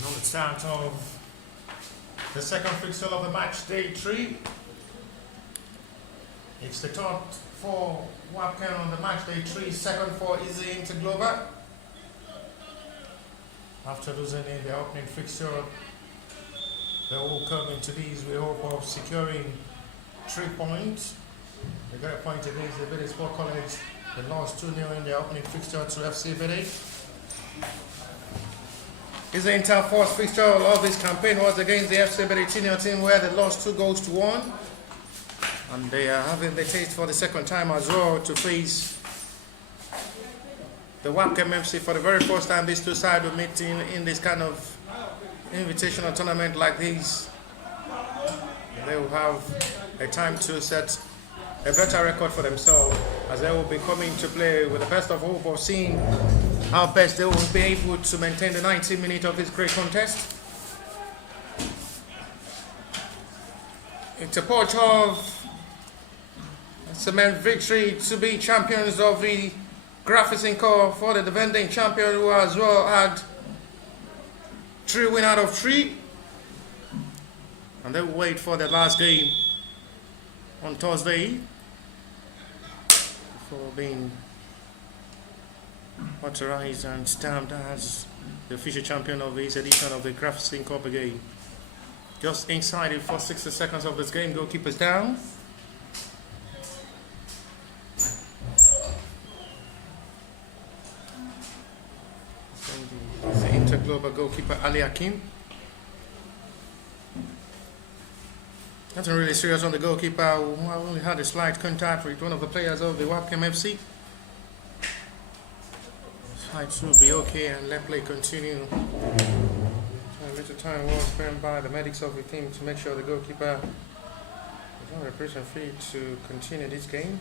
And on the start of the second fixture of the match, day 3. It's the third for Wabkem on the match day 3, second for Nter Global. After losing in the opening fixture, they will come into these with hope of securing 3 points. They got a point against the Village Sport College. They lost 2-0 in the opening fixture to FC Village. Nter first fixture of this campaign was against the FC Village senior team, where they lost 2-1. And they are having the taste for the second time as well to face the Wabkem FC for the very first time. These two sides will meet in this kind of invitational tournament like this. They will have a time to set a better record for themselves, as they will be coming to play with the best of hope of seeing how best they will be able to maintain the 90 minutes of this great contest. It's a porch of cement victory to be champions of the Graversen Cup for the defending champion, who as well had 3 wins out of 3. And they will wait for the last game on Thursday before being authorized and stamped as the official champion of this edition of the Graversen Cup again. Just inside it for 60 seconds of this game, goalkeepers down. The Nter Global goalkeeper Wabkem. Nothing really serious on the goalkeeper, who only had a slight contact with one of the players of the Wabkem FC. Slight will be okay and let play continue. A little time was spent by the medics of the team to make sure the goalkeeper is not a person free to continue this game.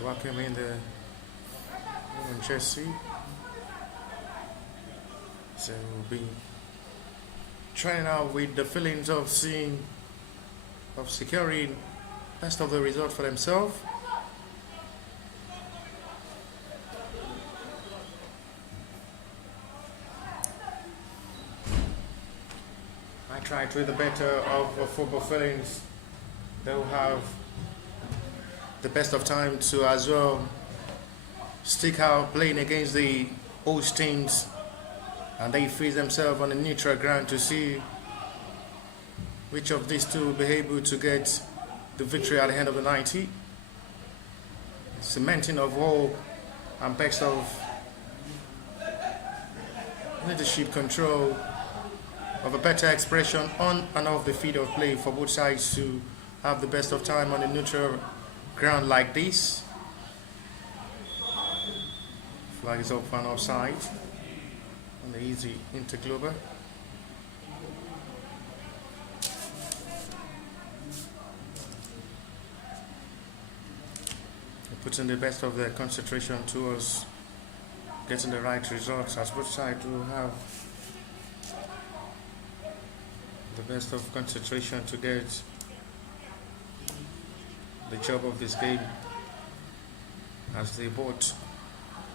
Wabkem in the jersey, so we'll be trying out with the feelings of securing best of the result for themselves. I tried with the better of football feelings. They will have the best of time to as well stick out playing against the host teams, and they face themselves on a neutral ground to see which of these two will be able to get the victory at the end of the 90. Cementing of hope and best of leadership control, of a better expression on and off the field of play for both sides to have the best of time on a neutral ground like this. Flag is up for an offside on the easy Nter Global. They're putting the best of their concentration towards getting the right results, as both sides will have the best of concentration to get the job of this game, as they both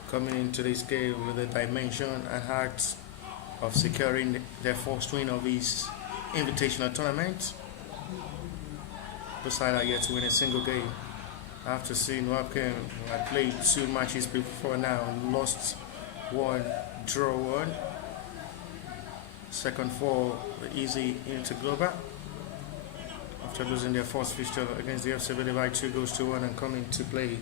coming into this game with a dimension and heart of securing their first win of this invitational tournament. Both sides are yet to win a single game. After seeing Wabkem, who had played 2 matches before now, lost 1, draw 1. Second for the easy Nter Global, after losing their first fixture against the FC Village by 2-1 and coming to play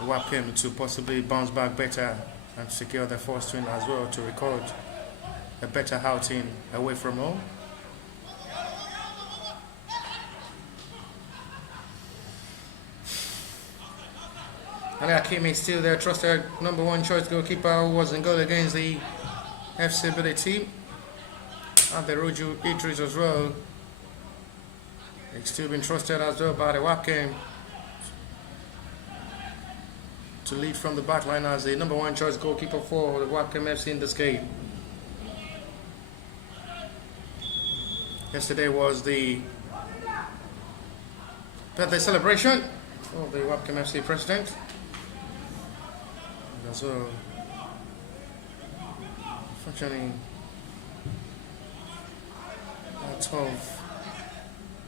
Wabkem to possibly bounce back better and secure their first win as well, to record a better outing away from home. Wabkem is still their trusted number 1 choice goalkeeper, who was in goal against the FC Village team. And the Roju Idris as well. It's still been trusted as well by the Wabkem to lead from the back line as the number 1 choice goalkeeper for the Wabkem FC in this game. Yesterday was the birthday celebration of the Wabkem FC president. And as well, functioning out of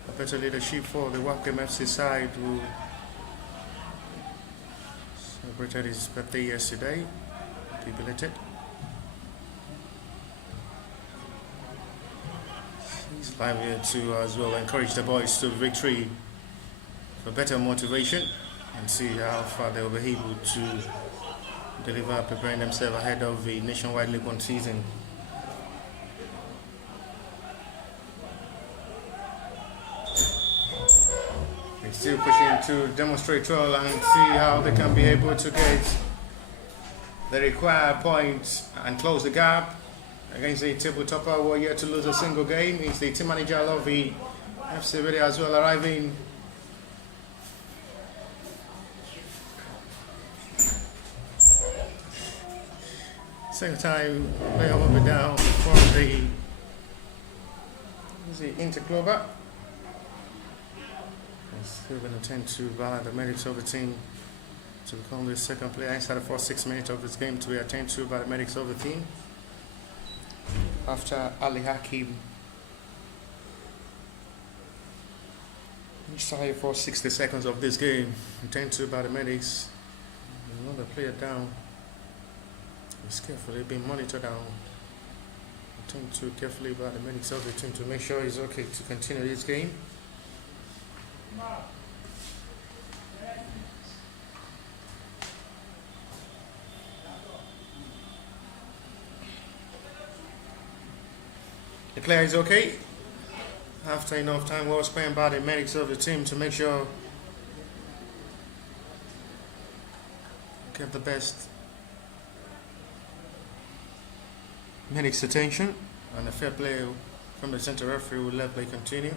a better leadership for the Wabkem FC side, who celebrated his birthday yesterday, belated. He's live here to as well encourage the boys to victory for better motivation and see how far they will be able to deliver, preparing themselves ahead of the nationwide League One season. They're still pushing to demonstrate well and see how they can be able to get the required points and close the gap against the table topper who are yet to lose a single game. It's the team manager of the FC Video as well arriving. Second time they will be down from the Nter club. Still going to tend to value the merits of the team to become the second player inside the first 6 minutes of this game to be attended to by the medics of the team. After Ali Hakim inside for 60 seconds of this game, attended to by the medics. Another player down. He's carefully being monitored down. Attended to carefully by the medics of the team to make sure he's okay to continue this game. The player is okay after enough time well spent by the medics of the team to make sure get the best medics' attention, and a fair play from the center referee will let play continue.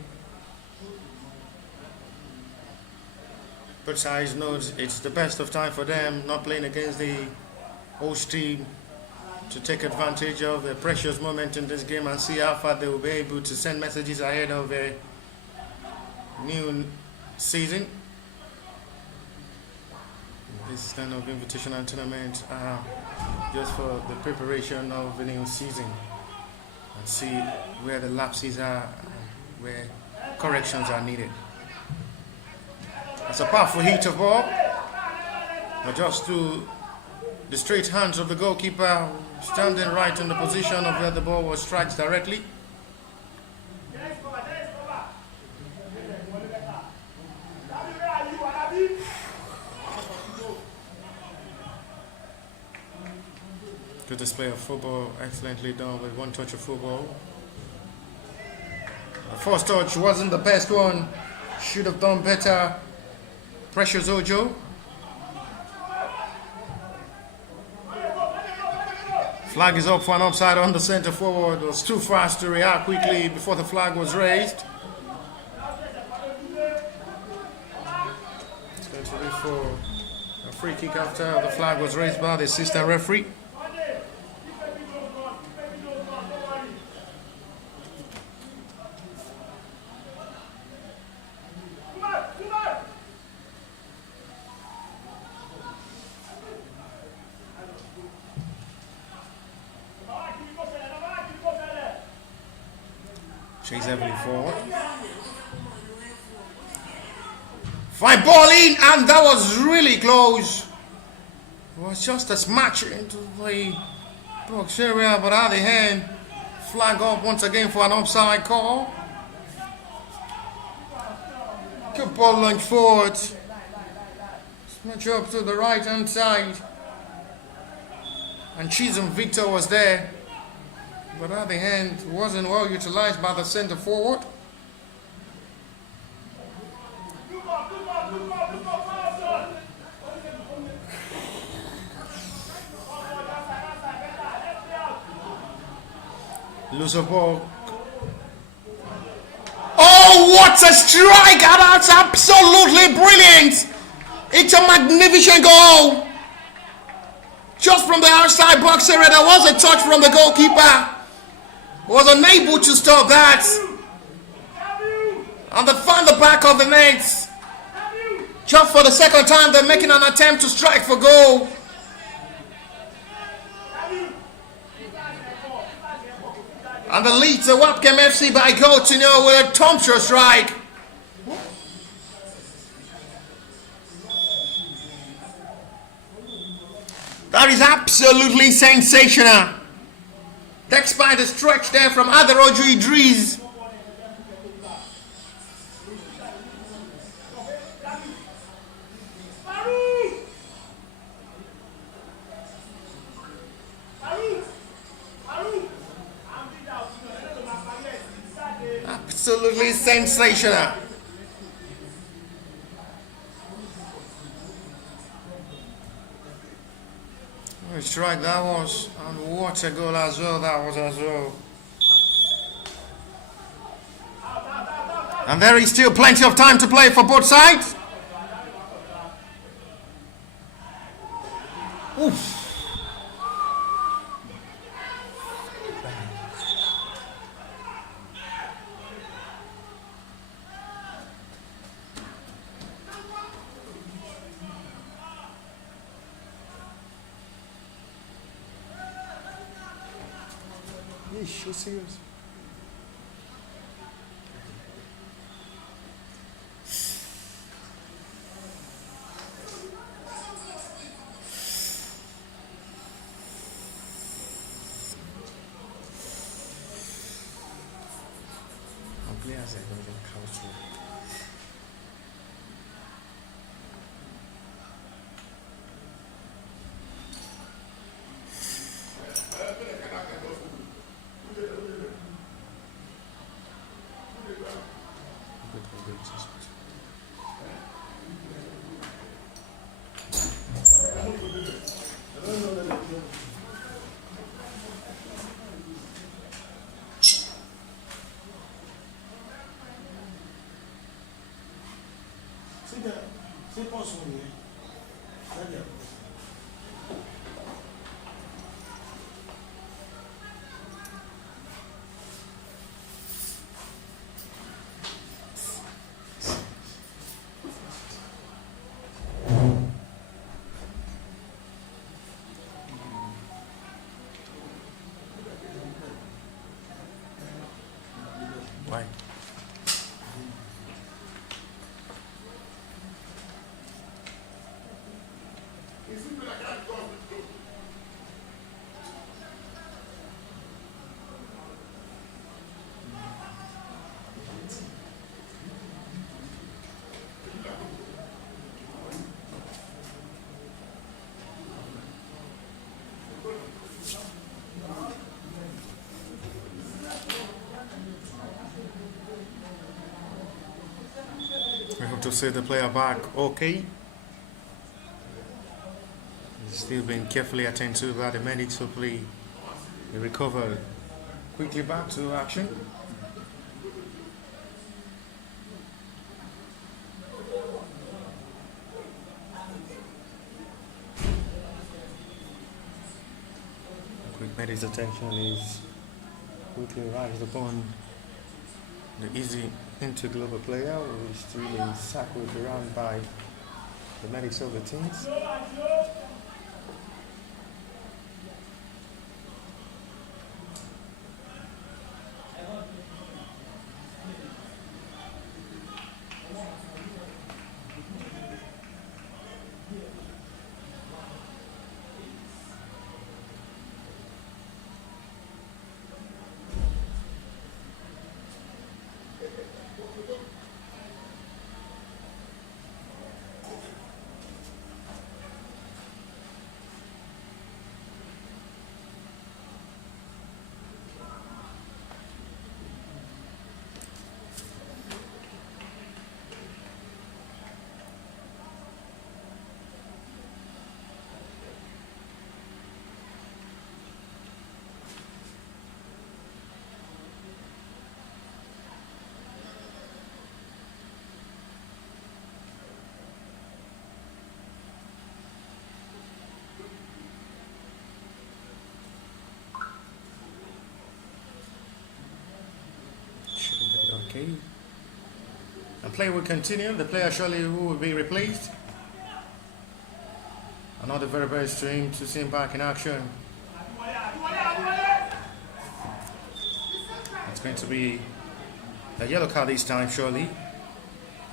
Both sides knows it's the best of time for them, not playing against the host team, to take advantage of the precious moment in this game and see how far they will be able to send messages ahead of the new season. This kind of invitational tournament just for the preparation of the new season and see where the lapses are and where corrections are needed. It's a powerful hit of ball, but just to the straight hands of the goalkeeper, standing right in the position of where the ball was struck directly. Good display of football, excellently done with one touch of football. The first touch wasn't the best one, should have done better. Precious Ojo. Flag is up for an offside on the center forward. It was too fast to react quickly before the flag was raised. It's going to be for a free kick after the flag was raised by the assistant referee. Chase heavily forward. Fine ball in, and that was really close. It was just a smash into the box area, but out of the hand, flag up once again for an offside call. Good ball launched forward. Smash up to the right hand side. And Chisholm Victor was there. But at the hand, wasn't well utilized by the center forward. Lose of ball. Oh, what a strike! That's absolutely brilliant! It's a magnificent goal! Just from the outside box area, there was a touch from the goalkeeper. Was unable to stop that. And they find the back of the net. Just for the second time, they're making an attempt to strike for goal. And the leads the Wabkem FC by goal to nil with a Tomshaw strike. That is absolutely sensational. Despite the stretch there from Adaroju Idris. Absolutely sensational. What a strike that was, and what a goal as well that was as well. And there is still plenty of time to play for both sides. Oof. Yeesh, you're serious. Players are going to couch. C'est pas son lien. Très bien. Why? We have to set the player back. Okay. He's still being carefully attended to by the medics. Hopefully, he recovered quickly back to action. Quick medics' attention is quickly raised upon the easy inter-global player who is still being circled around by the medics of the teams. Okay. And play will continue. The player surely who will be replaced. Another very best stream to see him back in action. It's going to be a yellow card this time, surely,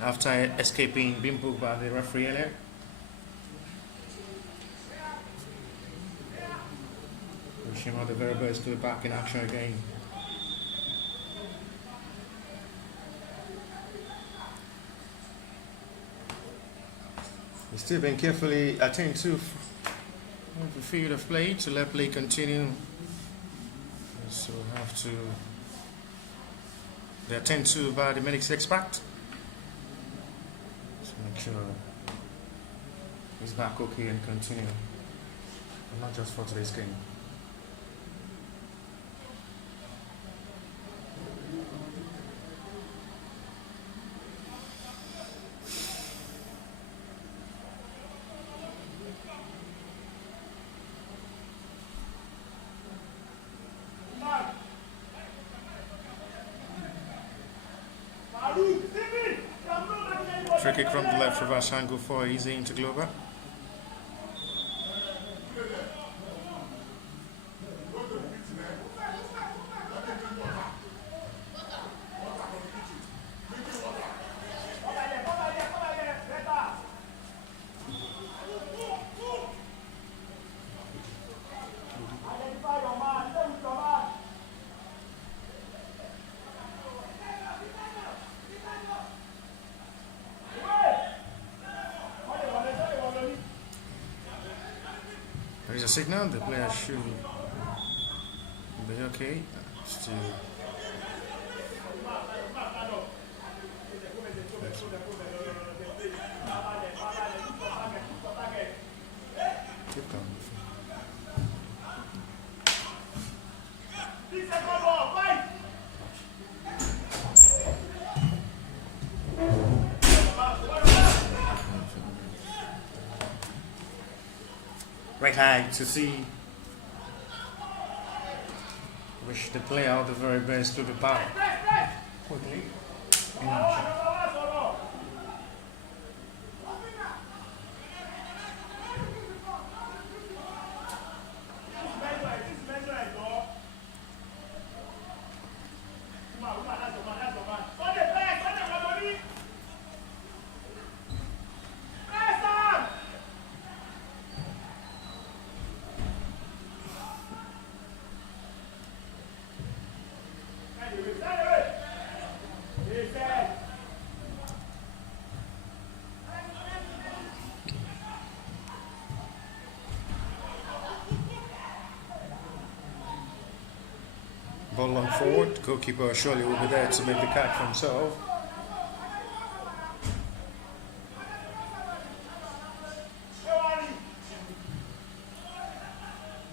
after escaping being booked by the referee in it. Wish him all the very best to be back in action again. He's still been carefully attended to the field of play to let play continue. So we have to be attended to by the medics expert. So make sure he's back okay and continue. And not just for today's game. Free kick from the left, reverse angle for easy into Glover. There is a signal, the player should be okay. Still. Keep going. Right eye to see. Wish the player all the very best to be back quickly in action. Ball long forward, goalkeeper surely will be there to make the catch for himself.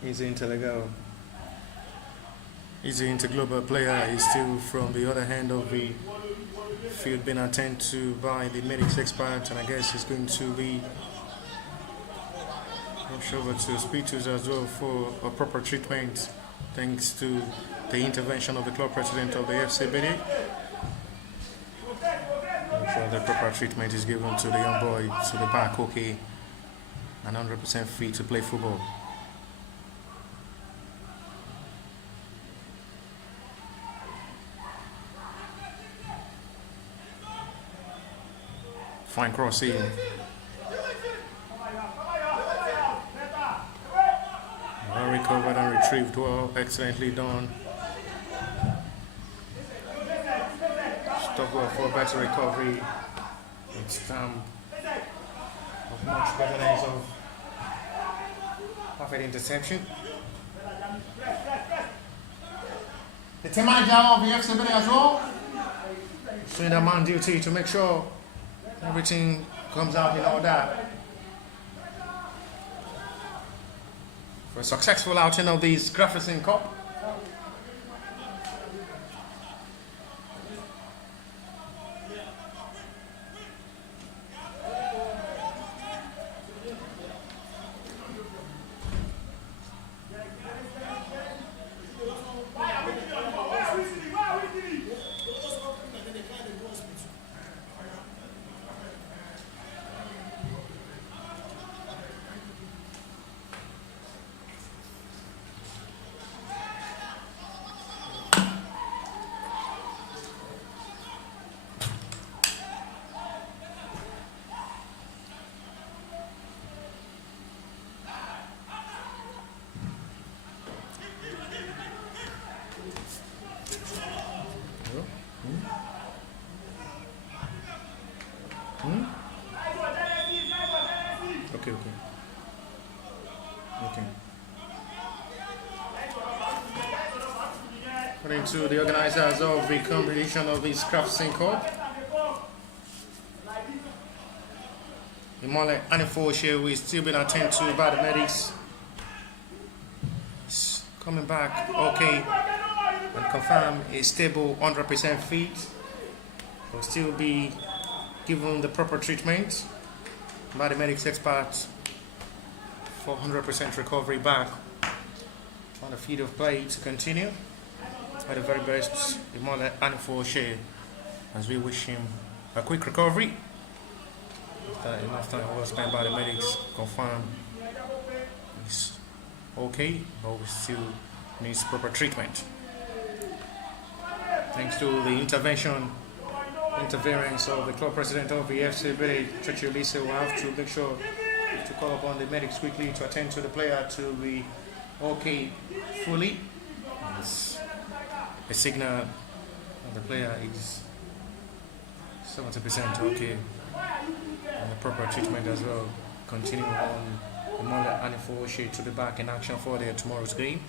Easy into the goal. Easy into global player is still from the other hand of the field being attended to by the medics expert, and I guess it's going to be rushed over to Spitus as well for a proper treatment, thanks to the intervention of the club president of the FCBD. I'm sure the proper treatment is given to the young boy to the back okay and 100% fit to play football. Fine cross in. Well recovered and retrieved well, excellently done. Stop well for a better recovery. It's of much better than of perfect interception. The team manager of the FCBD as well, doing their man duty to make sure everything comes out in order for a successful outing of this Graversen Cup. Okay. According to the organizers of the competition of this Graversen Cup, Imole Anifoshe will still be attended to by the medics. It's coming back okay and confirm a stable 100% fit. Will still be given the proper treatment by the medics experts for 100% recovery back on the field of play to continue. At the very best, Imole Anifoshe, as we wish him a quick recovery. Enough time was spent by the medics confirm he's okay, but we still needs proper treatment. Thanks to the interference of the club president of the FC, Billy Churchill-Lise, will have to make sure to call upon the medics quickly to attend to the player to be okay fully. It's a signal that the player is 70% okay. And the proper treatment as well. Continuing on Imole Anifoshe to be back in action for their tomorrow's game.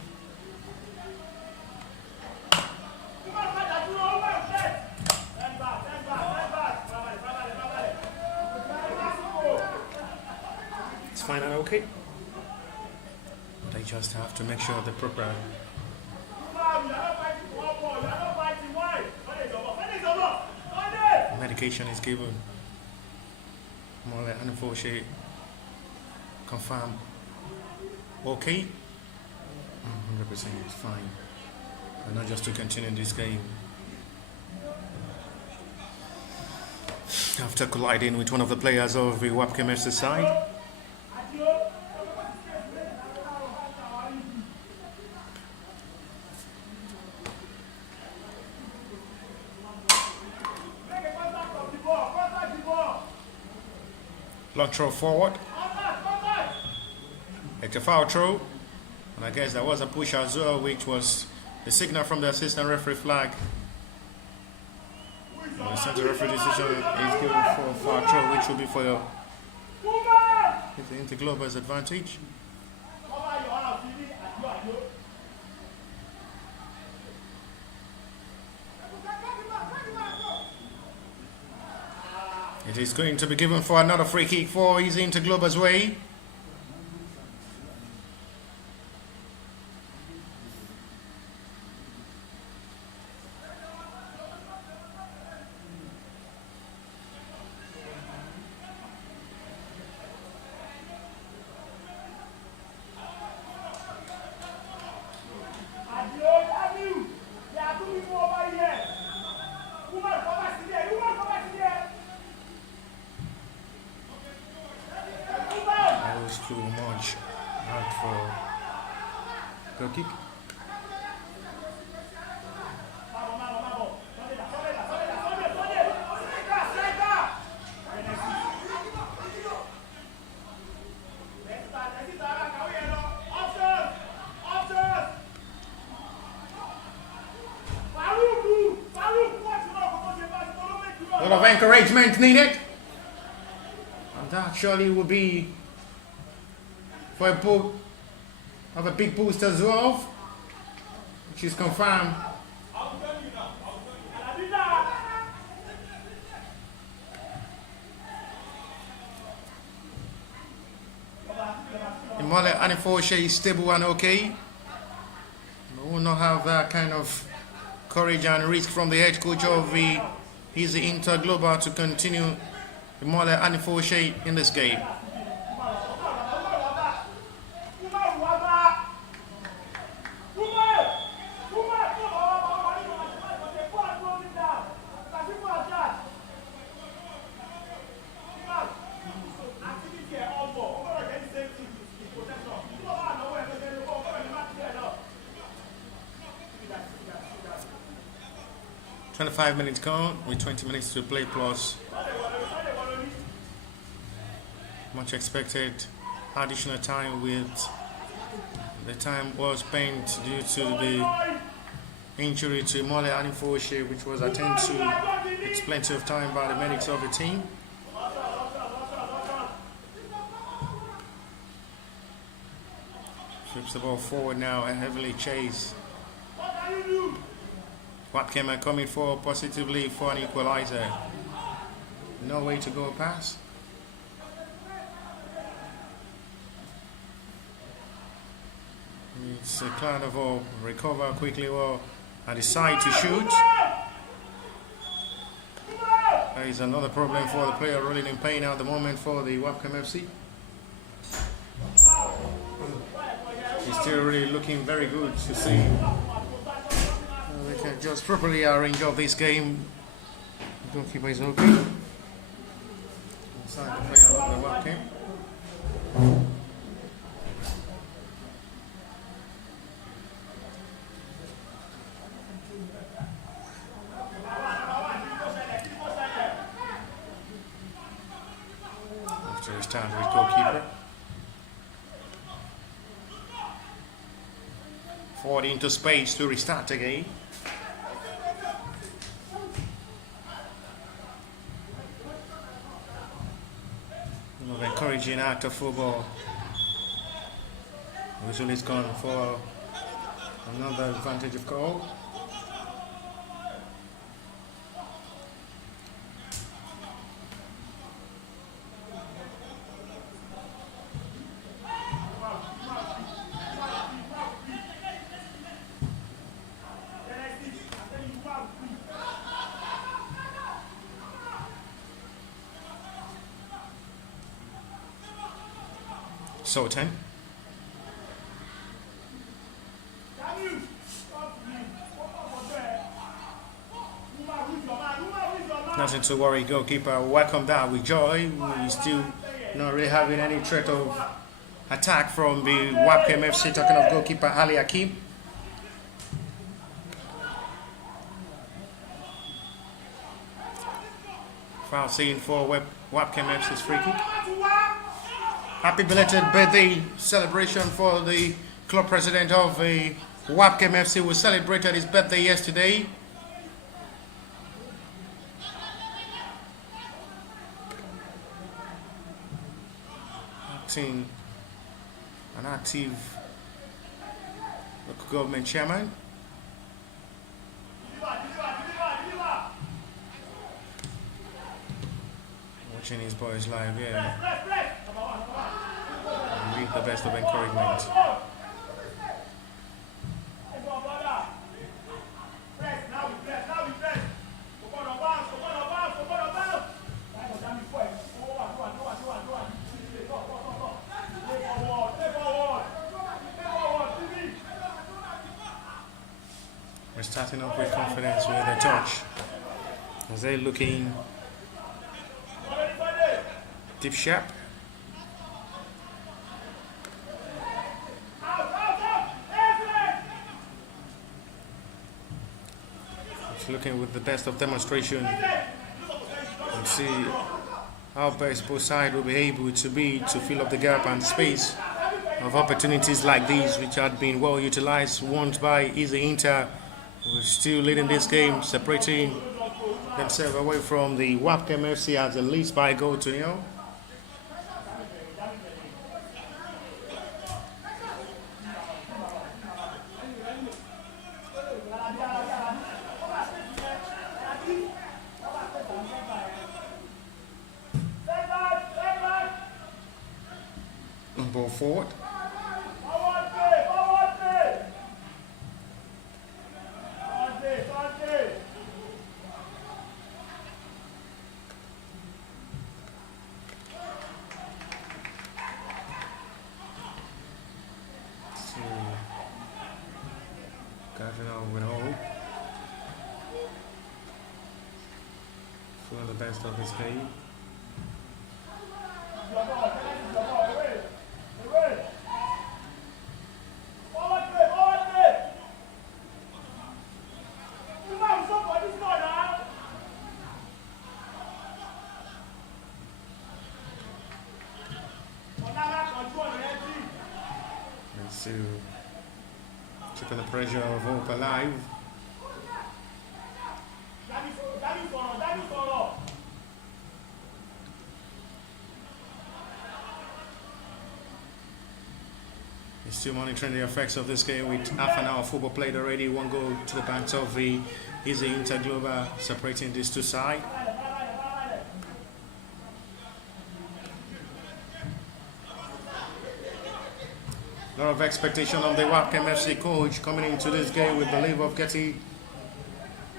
It's fine and okay. They just have to make sure the proper medication is given. Imole Anifoshe confirm okay, 100% is fine, and not just to continue this game after colliding with one of the players of the Wabkem FC side. Long throw forward. It's a foul throw. And I guess there was a push as well, which was the signal from the assistant referee flag. The center referee decision is given for foul throw, which will be for the Nter Global's advantage. It is going to be given for another free kick for his Nter Global's way. Too much out for goal kick. A lot of encouragement needed, and that surely will be for a big boost as well, which is confirmed. Imole Anifoshe is stable and okay. We will not have that kind of courage and risk from the head coach of the Nter Global to continue Imole Anifoshe in this game. "25 minutes gone with 20 minutes to play plus much expected additional time, with the time was spent due to the injury to Imole Anifoshe, which was attended to. It's plenty of time by the medics of the team. Trips the ball forward now and heavily chased. Wabkem are coming forward positively for an equalizer. No way to go past. It's a kind of a recover quickly well and decide to shoot. There is another problem for the player rolling in pain at the moment for the Wabkem FC. He's still really looking very good to see. They can just properly arrange up this game. The goalkeeper is okay. Inside the player of the Wabkem. After his time with goalkeeper. Forward into space to restart again. An encouraging act of football. Whistle is gone for another advantage of goal. Sultan. Nothing to worry, goalkeeper welcomed that with joy. We still not really having any threat of attack from the Wabkem FC, talking of goalkeeper Ali Hakim. Foul scene for Wabkem FC's free kick. Happy belated birthday celebration for the club president of the Wabkem FC, who celebrated his birthday yesterday. Acting an active local government chairman. Watching his boys live, yeah. Reap the best of encouragement. We're starting off with confidence with a touch. As they're looking deep sharp. Looking with the best of demonstration and see how best both sides will be able to fill up the gap and space of opportunities like these, which had been well utilized once by Nter, who is still leading this game, separating themselves away from the Wabkem FC as a lead by a goal to nil. Ball forward. Graversen with hold. Feeling the best of his game. Keeping the pressure of hope alive. He's still monitoring the effects of this game with half an hour of football played already. One goal to the banks of the Easy Inter Global separating these two sides. A lot of expectation of the Wabkem FC coach coming into this game with the belief of getting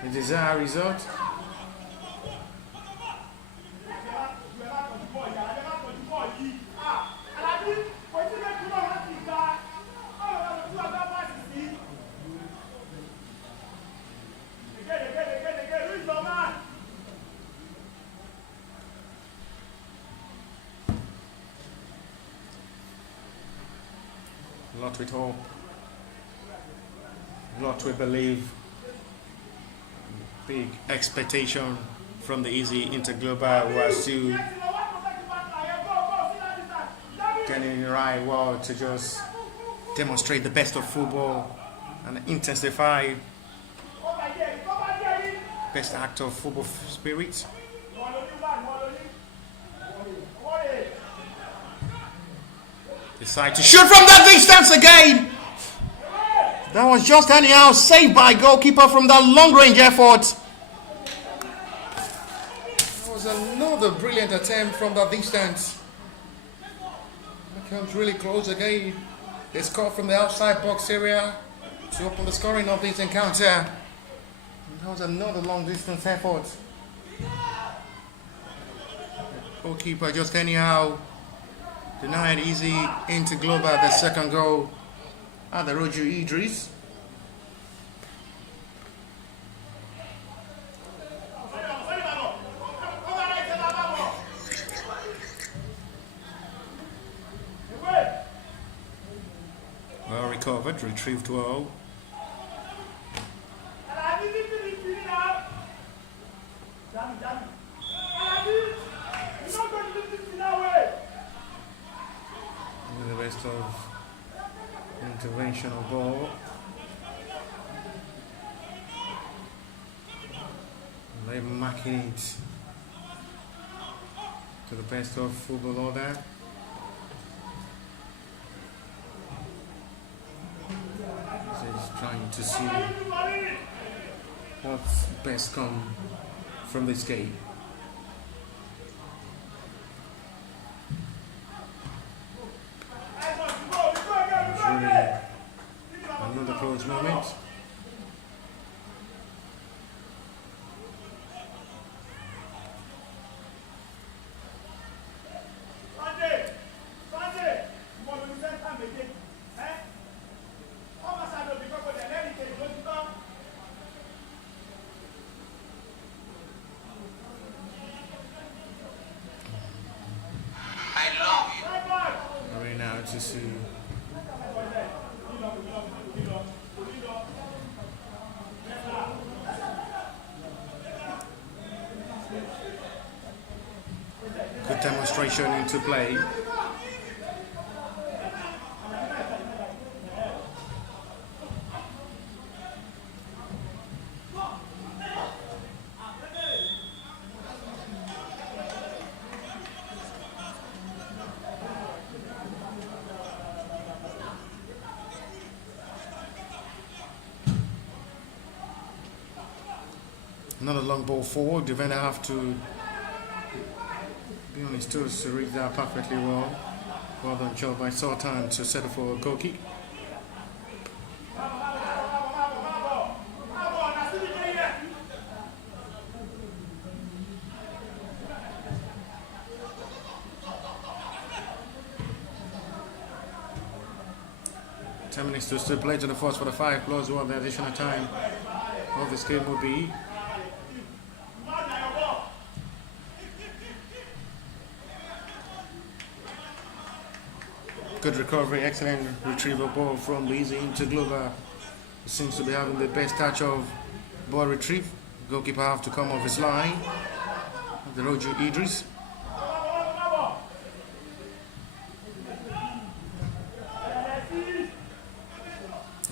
the desired result. Lot with hope, lot we believe, big expectation from the Easy Inter Global, who are still getting it right well to just demonstrate the best of football and intensify best act of football spirit. Decide to shoot from that distance again. That was just anyhow saved by goalkeeper from that long range effort. That was another brilliant attempt from that distance. That comes really close again. They scored from the outside box area to open the scoring of this encounter. And that was another long distance effort. The goalkeeper just anyhow denied Easy Inter Global the second goal at the Roger Idris. Well recovered, retrieved well. The rest of interventional ball. They're marking it to the best of football order. He's trying to see what's best come from this game. Another close moment. Right now to see good demonstration into play. Another long ball forward. Defender have to be on his toes to read that perfectly well. Well done job by Sultan to settle for a goal kick. Minutes to still play to the force for the 5 plus 1 the additional time of this game will be. Good recovery, excellent retrieval ball from Easy Inter Global. He seems to be having the best touch of ball retrieve. Goalkeeper have to come off his line. The Roger Idris.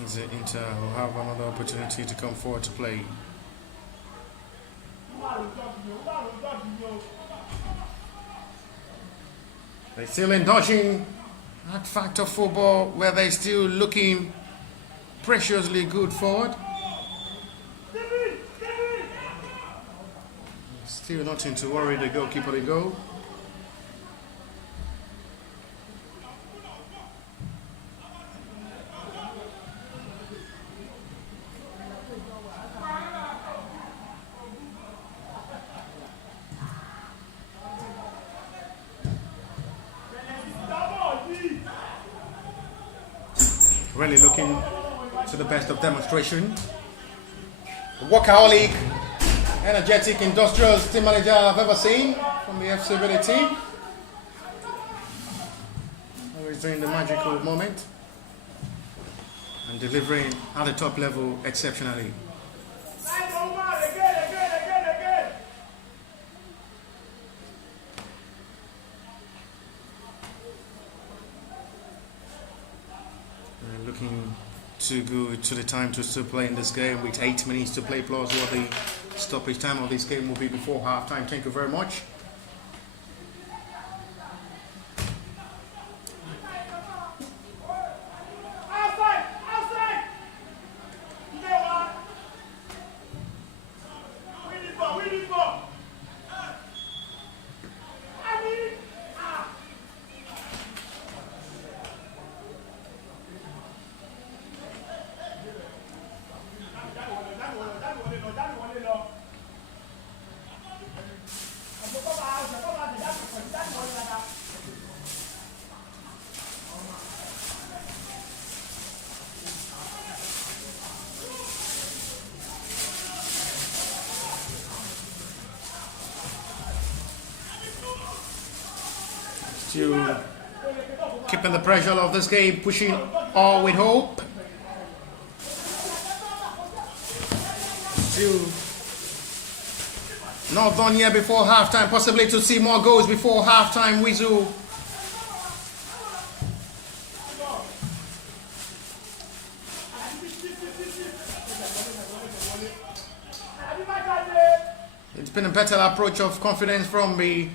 Easy Inter will have another opportunity to come forward to play. They're still indulging Hard factor football where they're still looking preciously good forward. Still nothing to worry the goalkeeper to go. Really looking to the best of demonstration. The workaholic, energetic, industrious team manager I've ever seen from the FC Villa team. Always doing the magical moment and delivering at the top level exceptionally. Looking too good to the time to still play in this game with 8 minutes to play plus what the stoppage time of this game will be before half time. Thank you very much. Still keeping the pressure of this game, pushing all with hope. Still not done yet before halftime. Possibly to see more goals before halftime whistle. It's been a better approach of confidence from the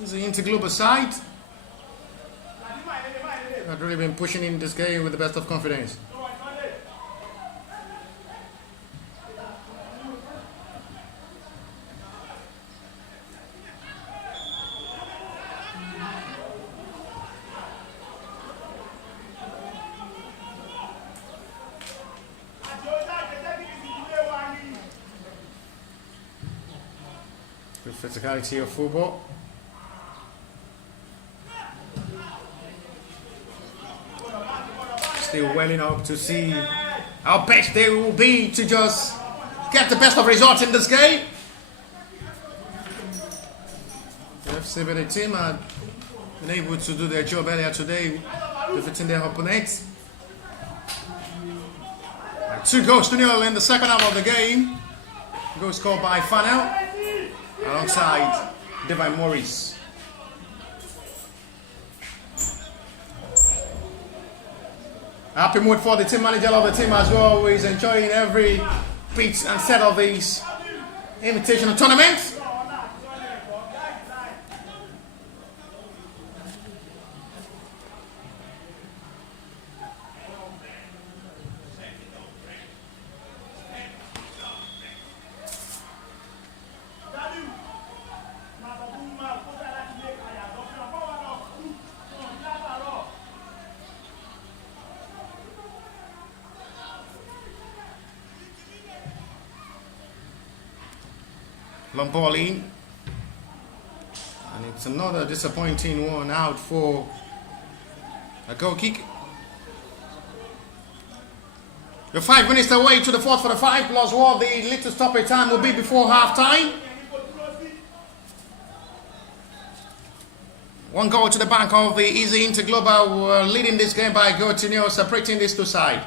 Nter global side. I've really been pushing in this game with the best of confidence. The physicality of football. Still welling up to see how best they will be to just get the best of results in this game. The FC Villa team had been able to do their job earlier today, defeating their opponents. 2 goals to 0 in the second half of the game. Goal scored by Fanel alongside Devin Morris. Happy mood for the team manager of the team as well, who is enjoying every beat and set of these invitational tournaments. Long ball in, and it's another disappointing one out for a goal kick. You're 5 minutes away to the 4th for the 5 plus what the little stoppage time will be before half time. 1 goal to the bank of the Easy Nter Global, leading this game by a goal to 0, separating these two sides.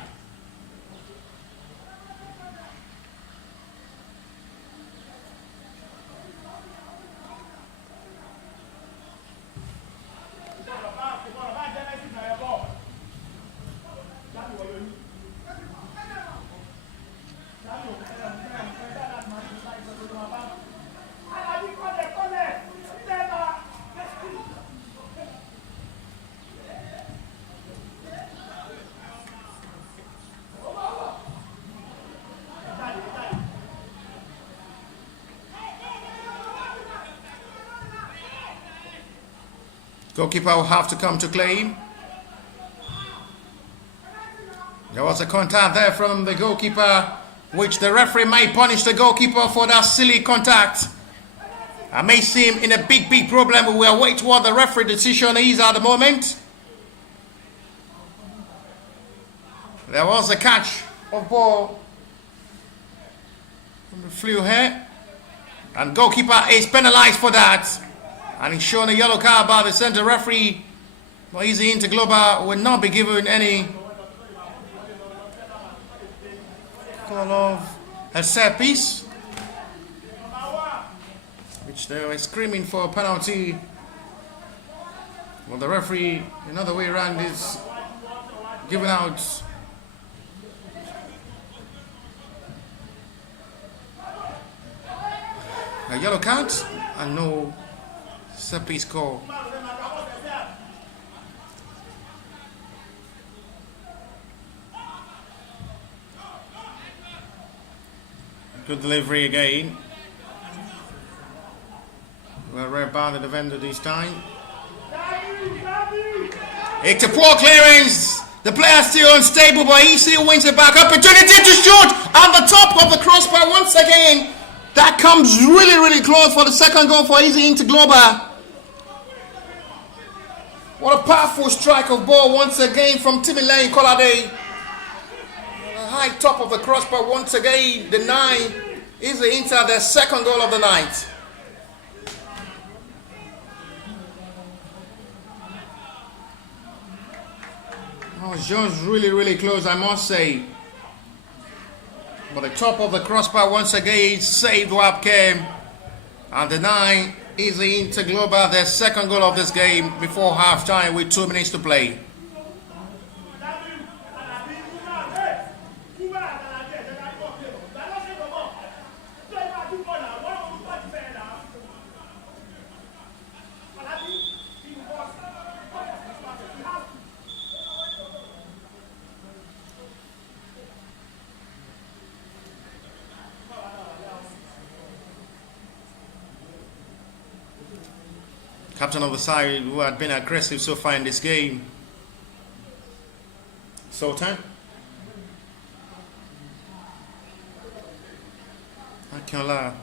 Goalkeeper will have to come to claim. There was a contact there from the goalkeeper, which the referee might punish the goalkeeper for that silly contact. I may seem in a big problem, but we'll wait what the referee decision is at the moment. There was a catch of ball from the flew here, and goalkeeper is penalized for that, and he's shown a yellow card by the center referee. But Easy Inter Global will not be given any call of a set piece, which they were screaming for a penalty. Well, the referee, another way around, is giving out a yellow card and no set piece call. Good delivery again. Well read by the defender this time. It's a poor clearance. The player still unstable, but he still wins it back. Opportunity to shoot on the top of the crossbar once again. That comes really close for the second goal for Easy Inter Global. What a powerful strike of ball once again from Timilane Kolade. High top of the crossbar once again. The 9 is the Inter, their second goal of the night. Oh, it's just really close, I must say. But the top of the crossbar once again saved Wabkem. And the 9 is the Inter Global, their second goal of this game before halftime with 2 minutes to play. Captain of the side who had been aggressive so far in this game, Sultan. Akinola.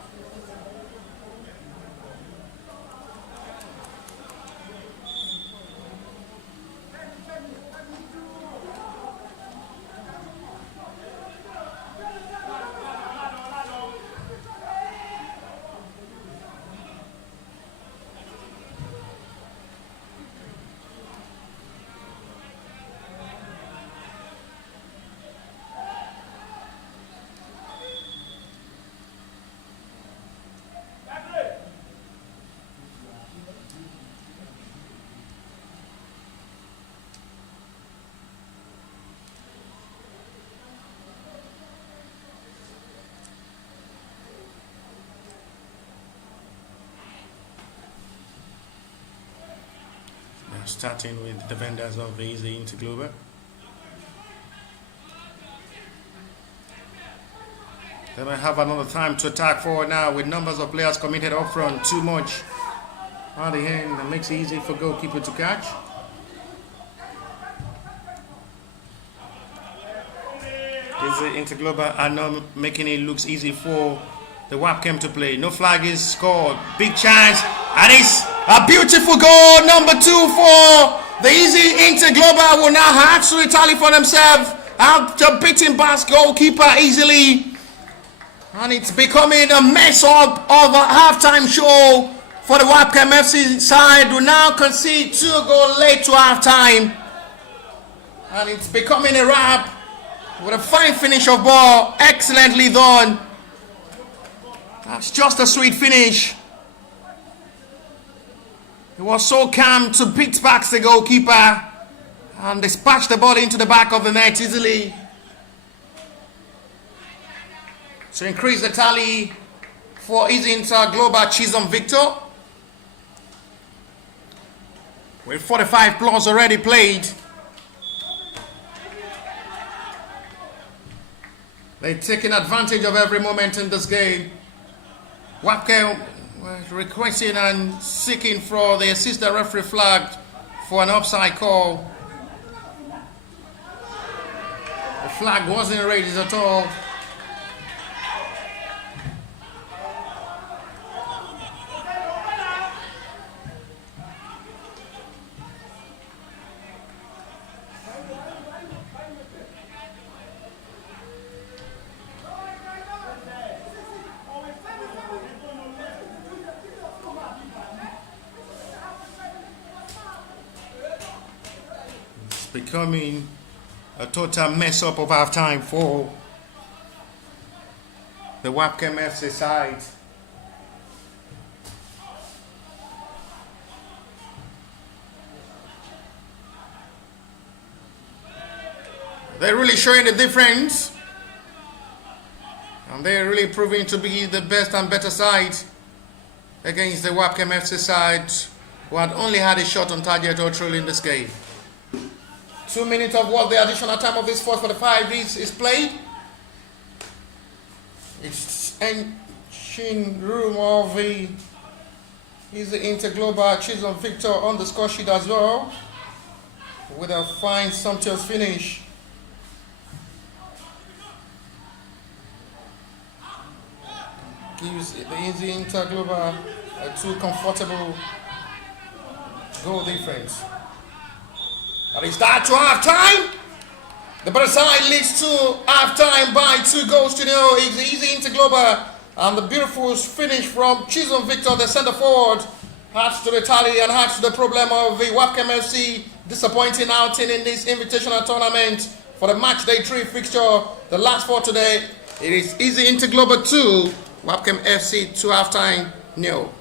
Starting with the vendors of the Easy Inter Global. They might have another time to attack forward now with numbers of players committed up front. Too much on the end that makes it easy for goalkeeper to catch. Easy Inter Global are not making it look easy for the Wabkem to play. No flag is scored. Big chance. And it's a beautiful goal. Number 2 for the Easy Inter Global will now have to retally for themselves after beating Bass goalkeeper easily. And it's becoming a mess of a halftime show for the Wabkem FC side, who now concede 2 goals late to halftime. And it's becoming a wrap with a fine finish of ball. Excellently done. That's just a sweet finish. He was so calm to beat back the goalkeeper and dispatch the ball into the back of the net easily to increase the tally for Easy Inter Global Chisholm Victor. With 45 plus already played, they're taking advantage of every moment in this game. Wabkem requesting and seeking for the assistant referee flag for an offside call. The flag wasn't raised at all. Becoming a total mess up of halftime for the Wabkem FC side. They're really showing the difference, and they're really proving to be the best and better side against the Wabkem FC side, who had only had a shot on target or truly in this game. 2 minutes of what the additional time of this 4:45 is played. It's engine room of the Nter Global Chisholm Victor on the score sheet as well, with a fine sumptuous finish. Gives the Nter Global a 2 comfortable goal difference. And it's that to half-time. The better side leads to half-time by 2-0. It's the easy Nter Global, and the beautiful finish from Chisholm Victor, the centre forward, adds to the tally and adds to the problem of the Wabkem FC disappointing outing in this invitational tournament for the match day 3 fixture. The last 4 today. It is easy Nter Global 2, Wabkem FC 2 half-time 0.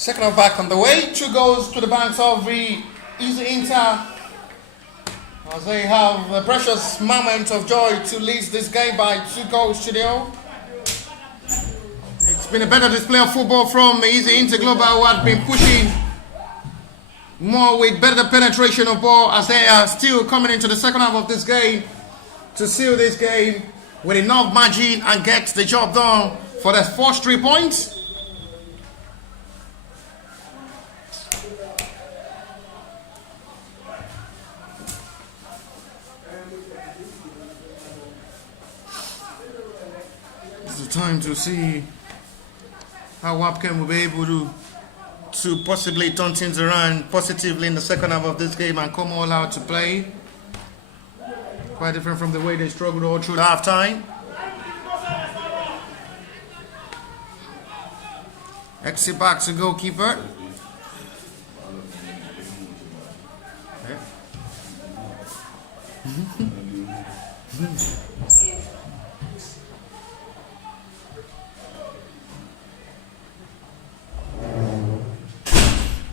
Second half back on the way. 2 goals to the banks of the Easy Nter, as they have the precious moment of joy to lead this game by 2 goals to 0. It's been a better display of football from Easy Nter Global, who had been pushing more with better penetration of ball, as they are still coming into the second half of this game to seal this game with enough margin and get the job done for the first 3 points. It's the time to see how Wabkem will be able to possibly turn things around positively in the second half of this game and come all out to play. Quite different from the way they struggled all through the half time. Exit back to goalkeeper.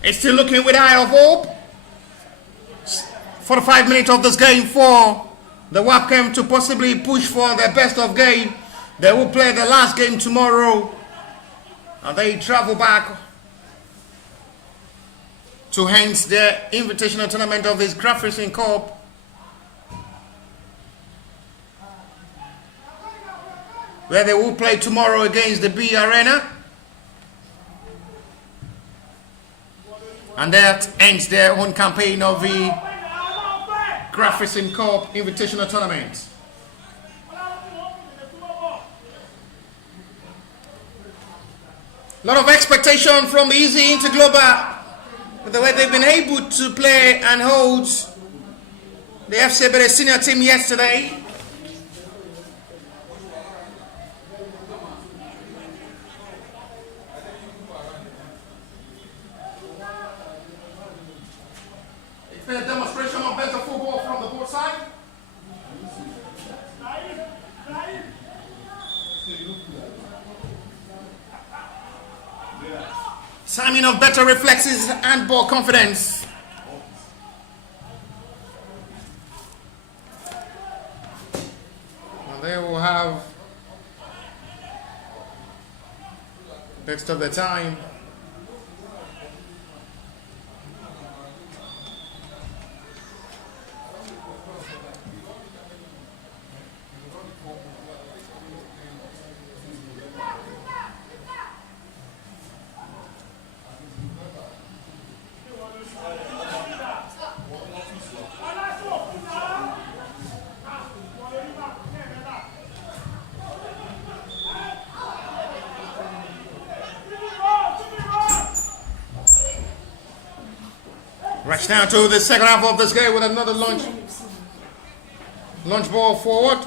It's still looking with eye of hope. 45 minutes of this game for the Wabkem to possibly push for their best of game. They will play the last game tomorrow, and they travel back to hence the invitational tournament of this Graversen Cup. Where they will play tomorrow against the B Arena. And that ends their own campaign of the Graversen Cup Invitational Tournament. A lot of expectation from the Easy Nter Global with the way they've been able to play and hold the FC Bere senior team yesterday. It's been a demonstration of better football from the both sides. Signing of better reflexes and ball confidence. And they will have best of the time. Right now to the second half of this game with another launch ball forward.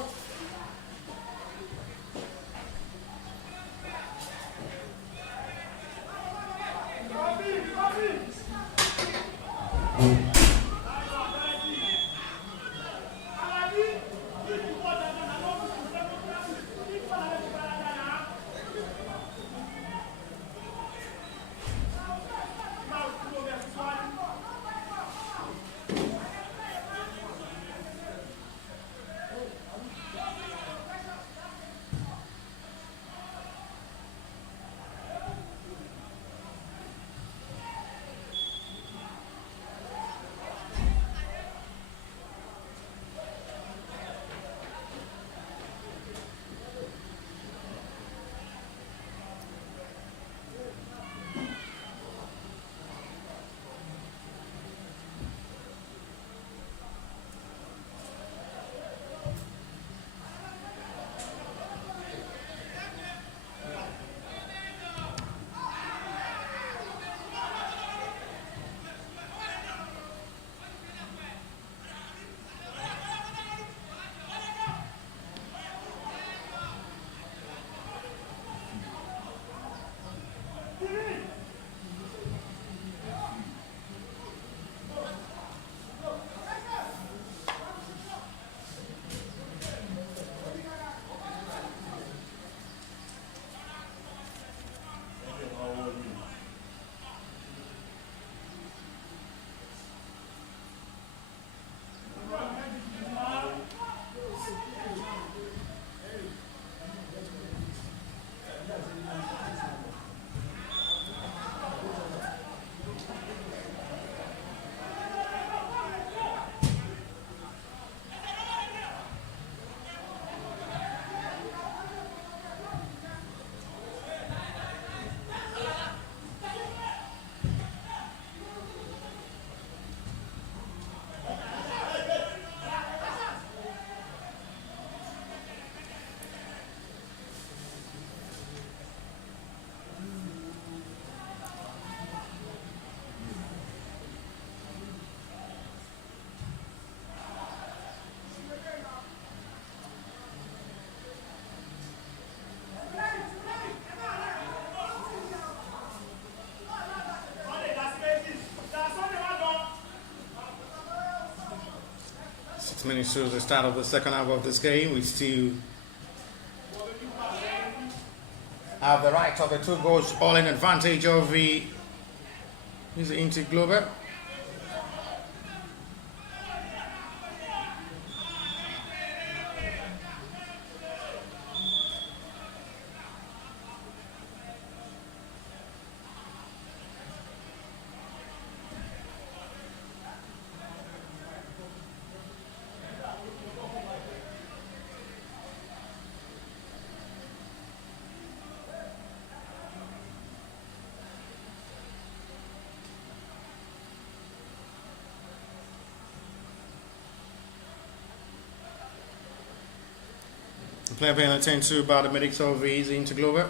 6 minutes to the start of the second half of this game. We still have the right of the 2 goals, all in advantage of the Nter Glover. The player being attended to by the medics of the Nter Glover.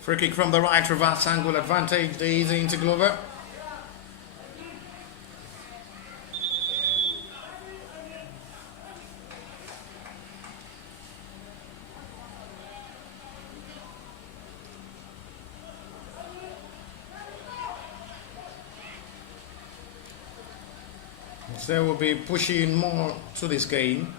Free kick from the right, reverse angle advantage, the Nter Glover. So we'll be pushing more to this game.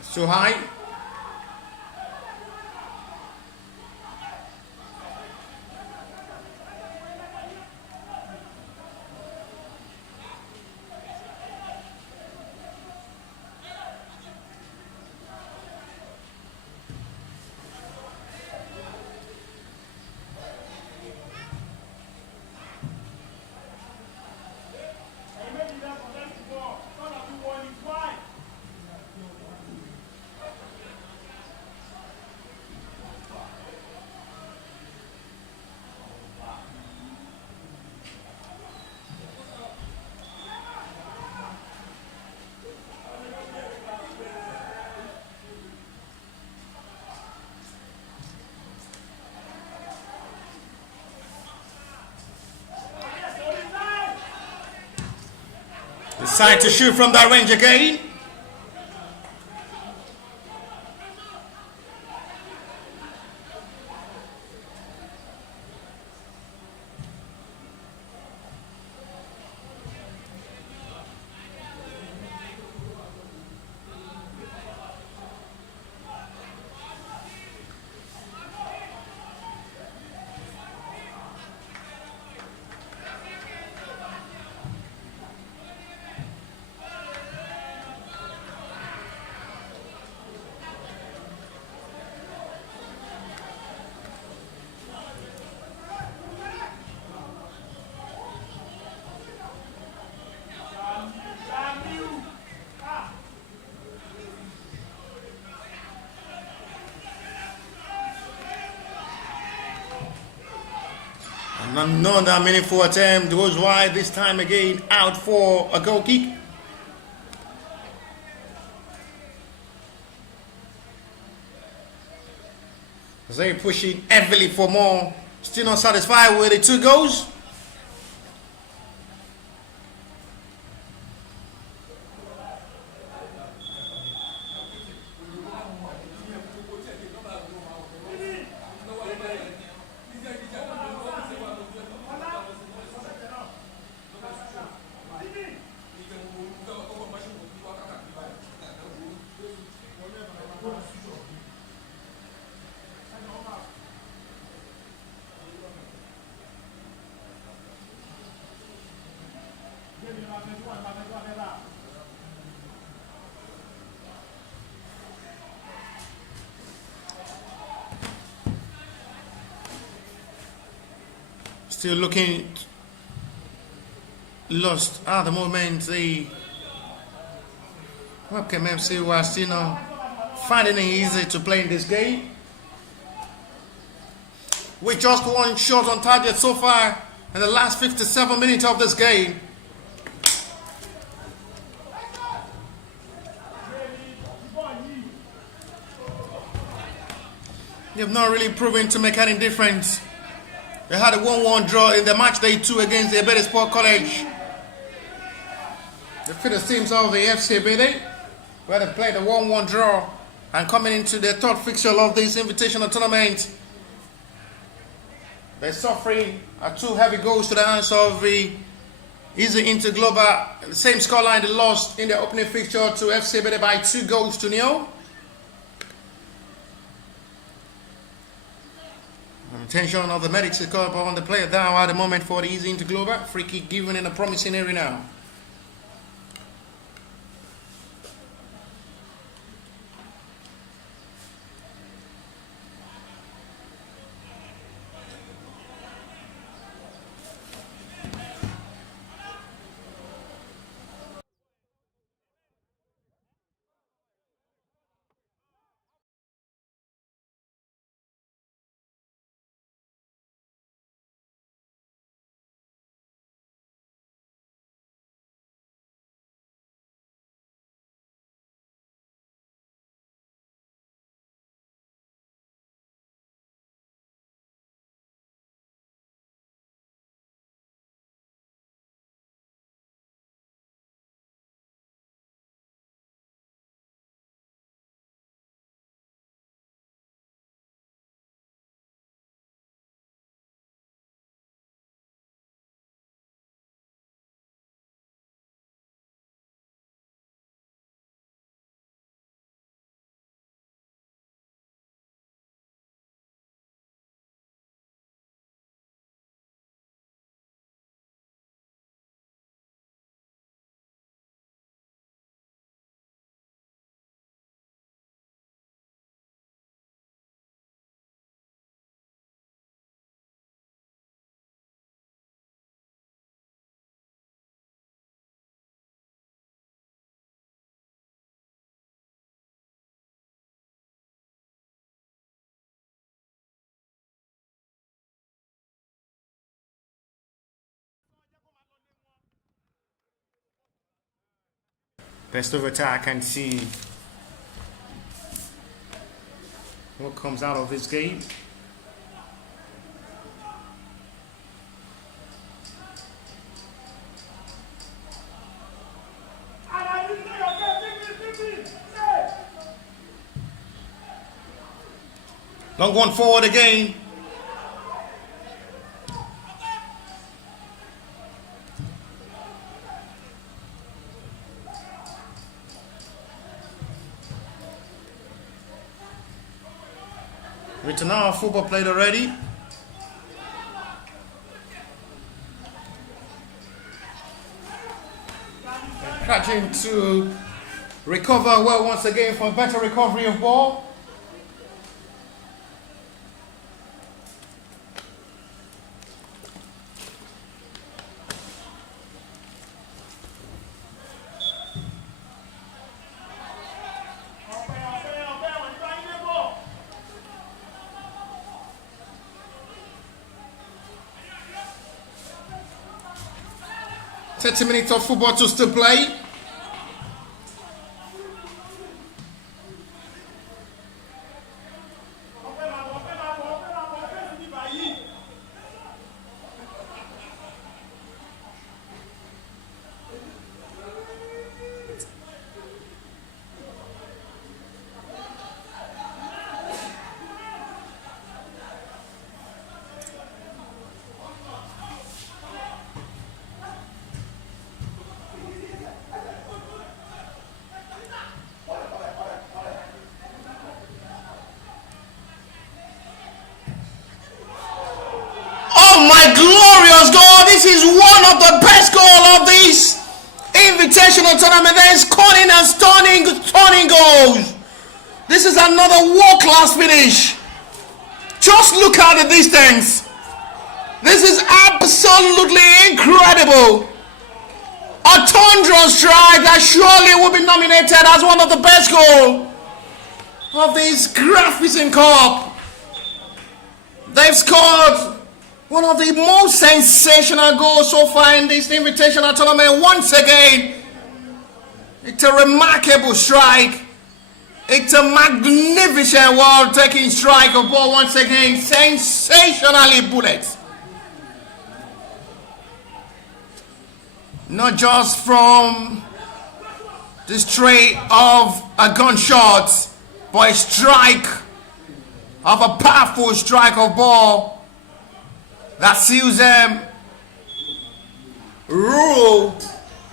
It's too high. Decide to shoot from that range again. Another meaningful attempt goes wide, this time again out for a goal kick. They pushing heavily for more, still not satisfied with the 2 goals. Still looking lost at the moment. The Wabkem FC were still not finding it easy to play in this game. With just one shot on target so far in the last 57 minutes of this game. They've not really proven to make any difference. They had a 1-1 draw in the match day 2 against the Ebede Sport College. The fittest teams of the FC Ebede, where they played a 1-1 draw and coming into the third fixture of this invitational tournament. They're suffering 2 heavy goals to the hands of the Nter Global. The same scoreline they lost in the opening fixture to FC Ebede by 2-0. Intention of the medics to call upon the player down at the moment for the Nter Global. Free kick given in a promising area now. Best of attack and see what comes out of this game. Long one forward again. Written out, football played already. Catching to recover well once again for better recovery of ball. Minutes of football to still play. My glorious God, this is one of the best goals of this invitational tournament. There is cunning and stunning goals. This is another world-class finish. Just look at the distance. This is absolutely incredible. A thunderous strike that surely will be nominated as one of the best goals of this Graversen Cup. They've scored one of the most sensational goals so far in this invitational tournament. Once again, it's a remarkable strike. It's a magnificent world-taking strike of ball once again. Sensationally bullet. Not just from the straight of a gunshot, but a strike of a powerful strike of ball that seals them rule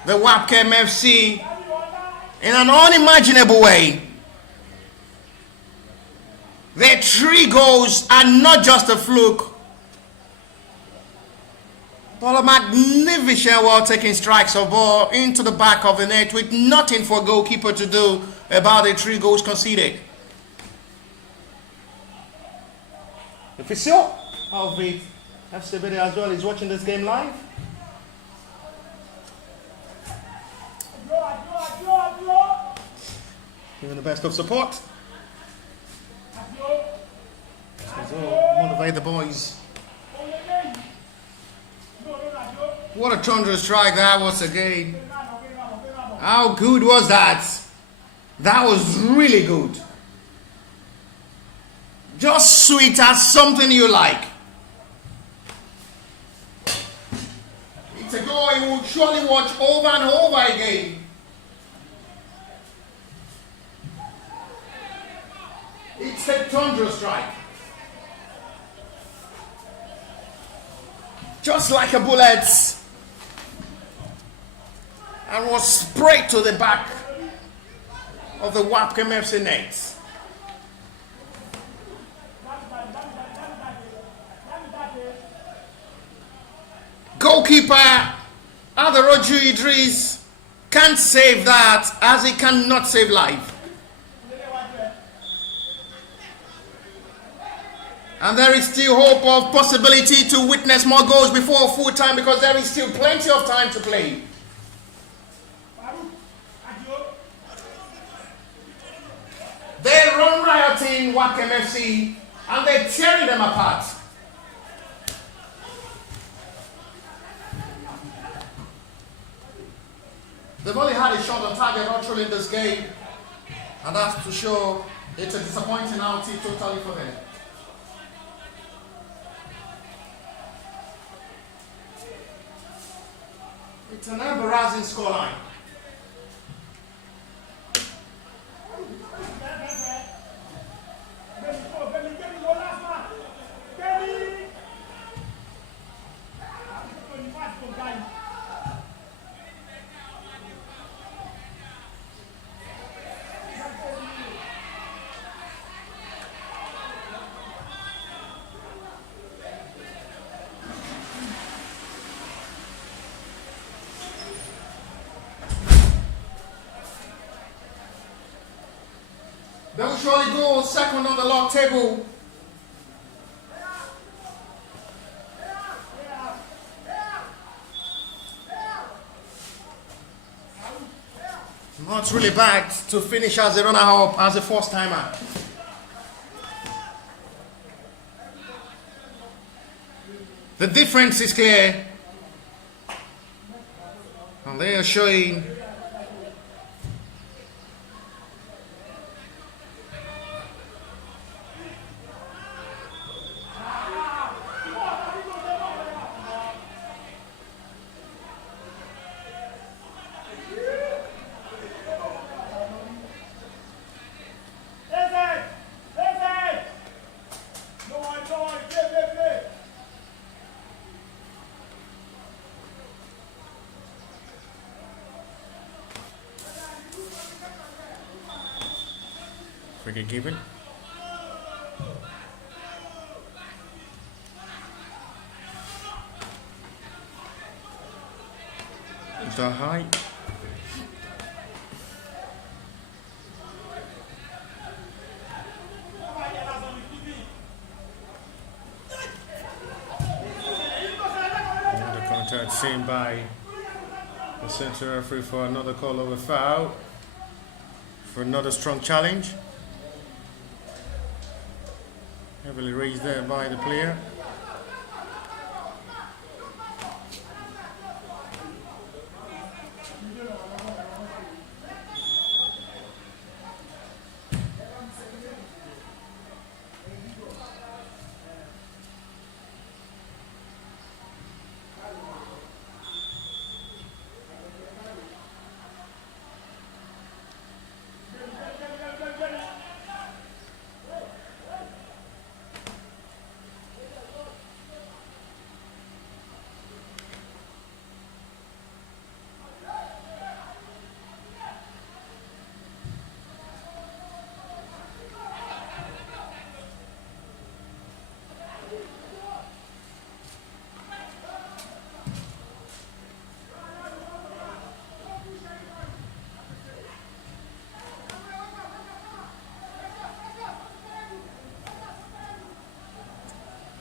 the Wabkem FC in an unimaginable way. Their 3 goals are not just a fluke, but a magnificent world-taking strikes of ball into the back of the net with nothing for goalkeeper to do about the 3 goals conceded. The official of the FCBD as well is watching this game live. Giving the best of support. So motivate the boys. What a thunderous strike that was again. How good was that? That was really good. Just sweet as something you like. It's a goal you will surely watch over and over again. It's a thunderous strike. Just like a bullet, and was sprayed to the back of the Wabkem FC net. Goalkeeper Aderoju Idris can't save that, as he cannot save life. And there is still hope of possibility to witness more goals before full time, because there is still plenty of time to play. They run rioting Wabkem FC and they're tearing them apart. They've only had a shot on target actually in this game, and that's to show it's a disappointing outing totally for them. It's an embarrassing scoreline. They will surely go second on the log table. Not really bad to finish as a runner-up, as a first-timer. The difference is clear. And they are showing free given. The high. Another contact seen by the center referee for another call over foul, for another strong challenge. Heavily raised there by the player.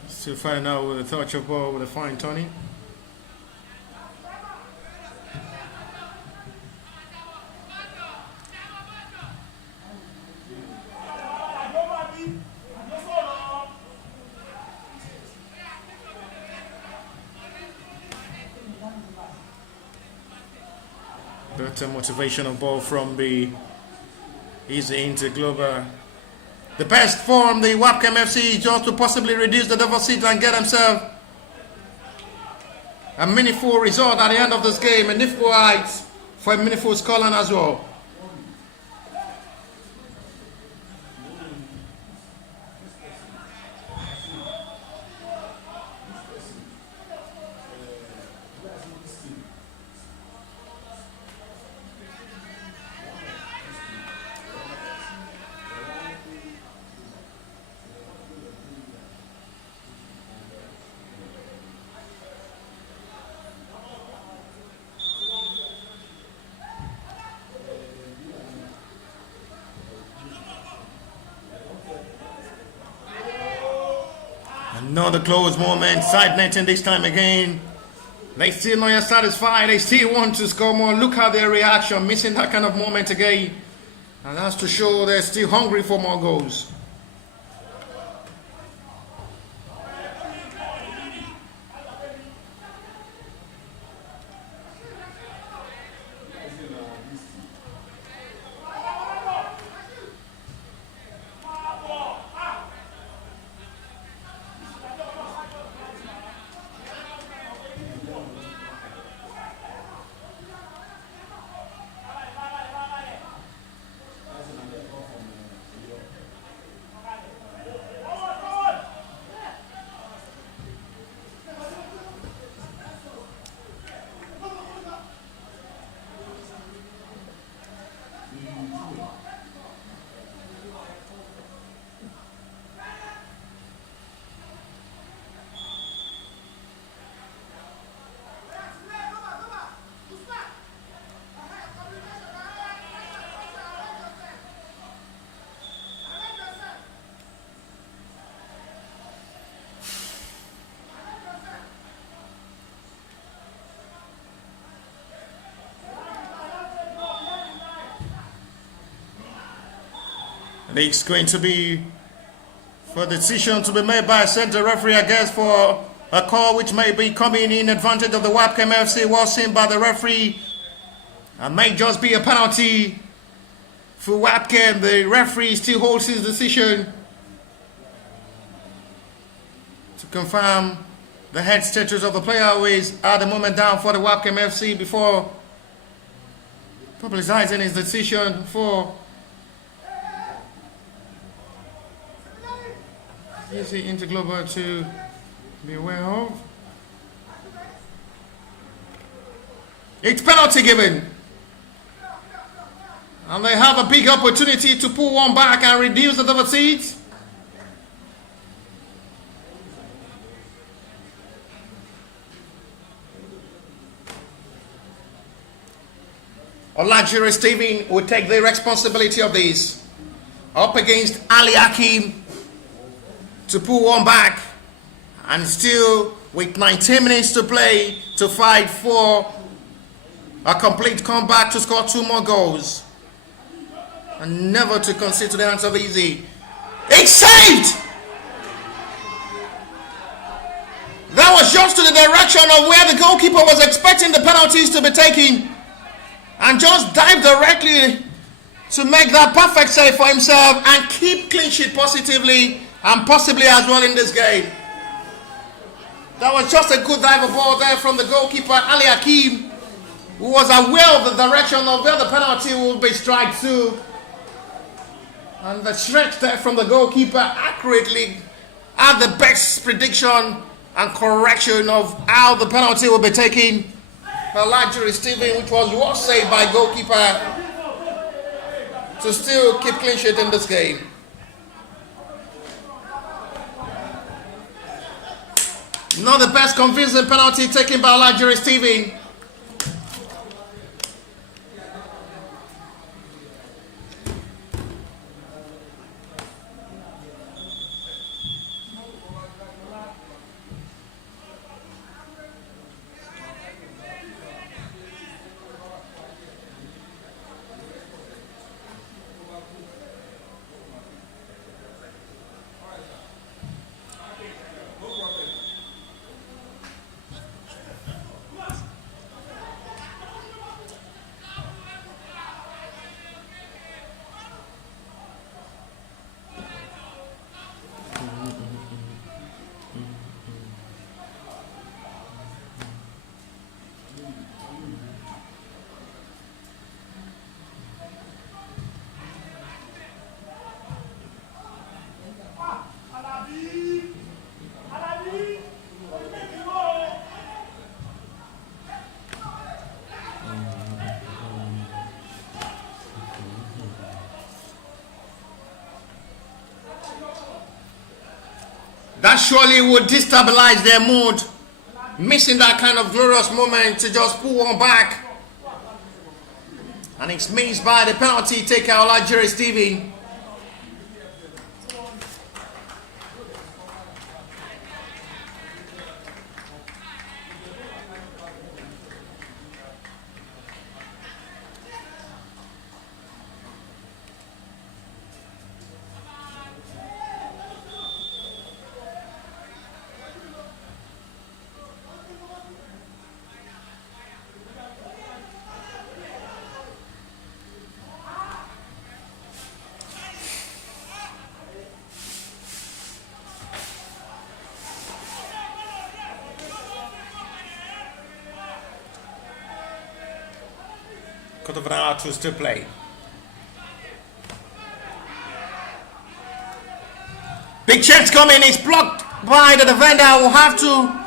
Still fighting out with a touch of ball with a fine Tony. Better motivational ball from the easy Nter Global. The best form the Wabkem FC is just to possibly reduce the deficit and get himself a meaningful result at the end of this game, and meaningful heights for a meaningful scoreline as well. Another close moment, side netting this time again. They still not satisfied, they still want to score more. Look at their reaction, missing that kind of moment again. And that's to show they're still hungry for more goals. It's going to be for the decision to be made by a center referee, I guess, for a call which may be coming in advantage of the Wabkem FC, was seen by the referee, and may just be a penalty for Wabkem. The referee still holds his decision to confirm the head status of the player who is at the moment down for the Wabkem FC before publicizing his decision for easy Nter Global to be aware of. It's penalty given, and they have a big opportunity to pull one back and reduce the deficit. Olajire Stephen will take the responsibility of this, up against Ali Hakim, to pull one back, and still with 19 minutes to play to fight for a complete comeback to score 2 more goals and never to concede to the hands of easy. It's saved! the direction of where the goalkeeper was expecting the penalties to be taken and just dive directly to make that perfect save for himself and keep clean sheet positively and possibly as well in this game. That was just a good dive ball there from the goalkeeper Ali Hakim, who was aware of the direction of where the penalty would be struck to. And the stretch there from the goalkeeper accurately had the best prediction and correction of how the penalty will be taken. The luxury Stephen, which was well saved by goalkeeper to still keep clean sheet in this game. Not the best convincing penalty taken by luxury Stephen. That surely would destabilize their mood, missing that kind of glorious moment to just pull one back. And it's missed by the penalty taker, Olajire Stephen. To still play. Big chance coming, it's blocked by the defender, who will have to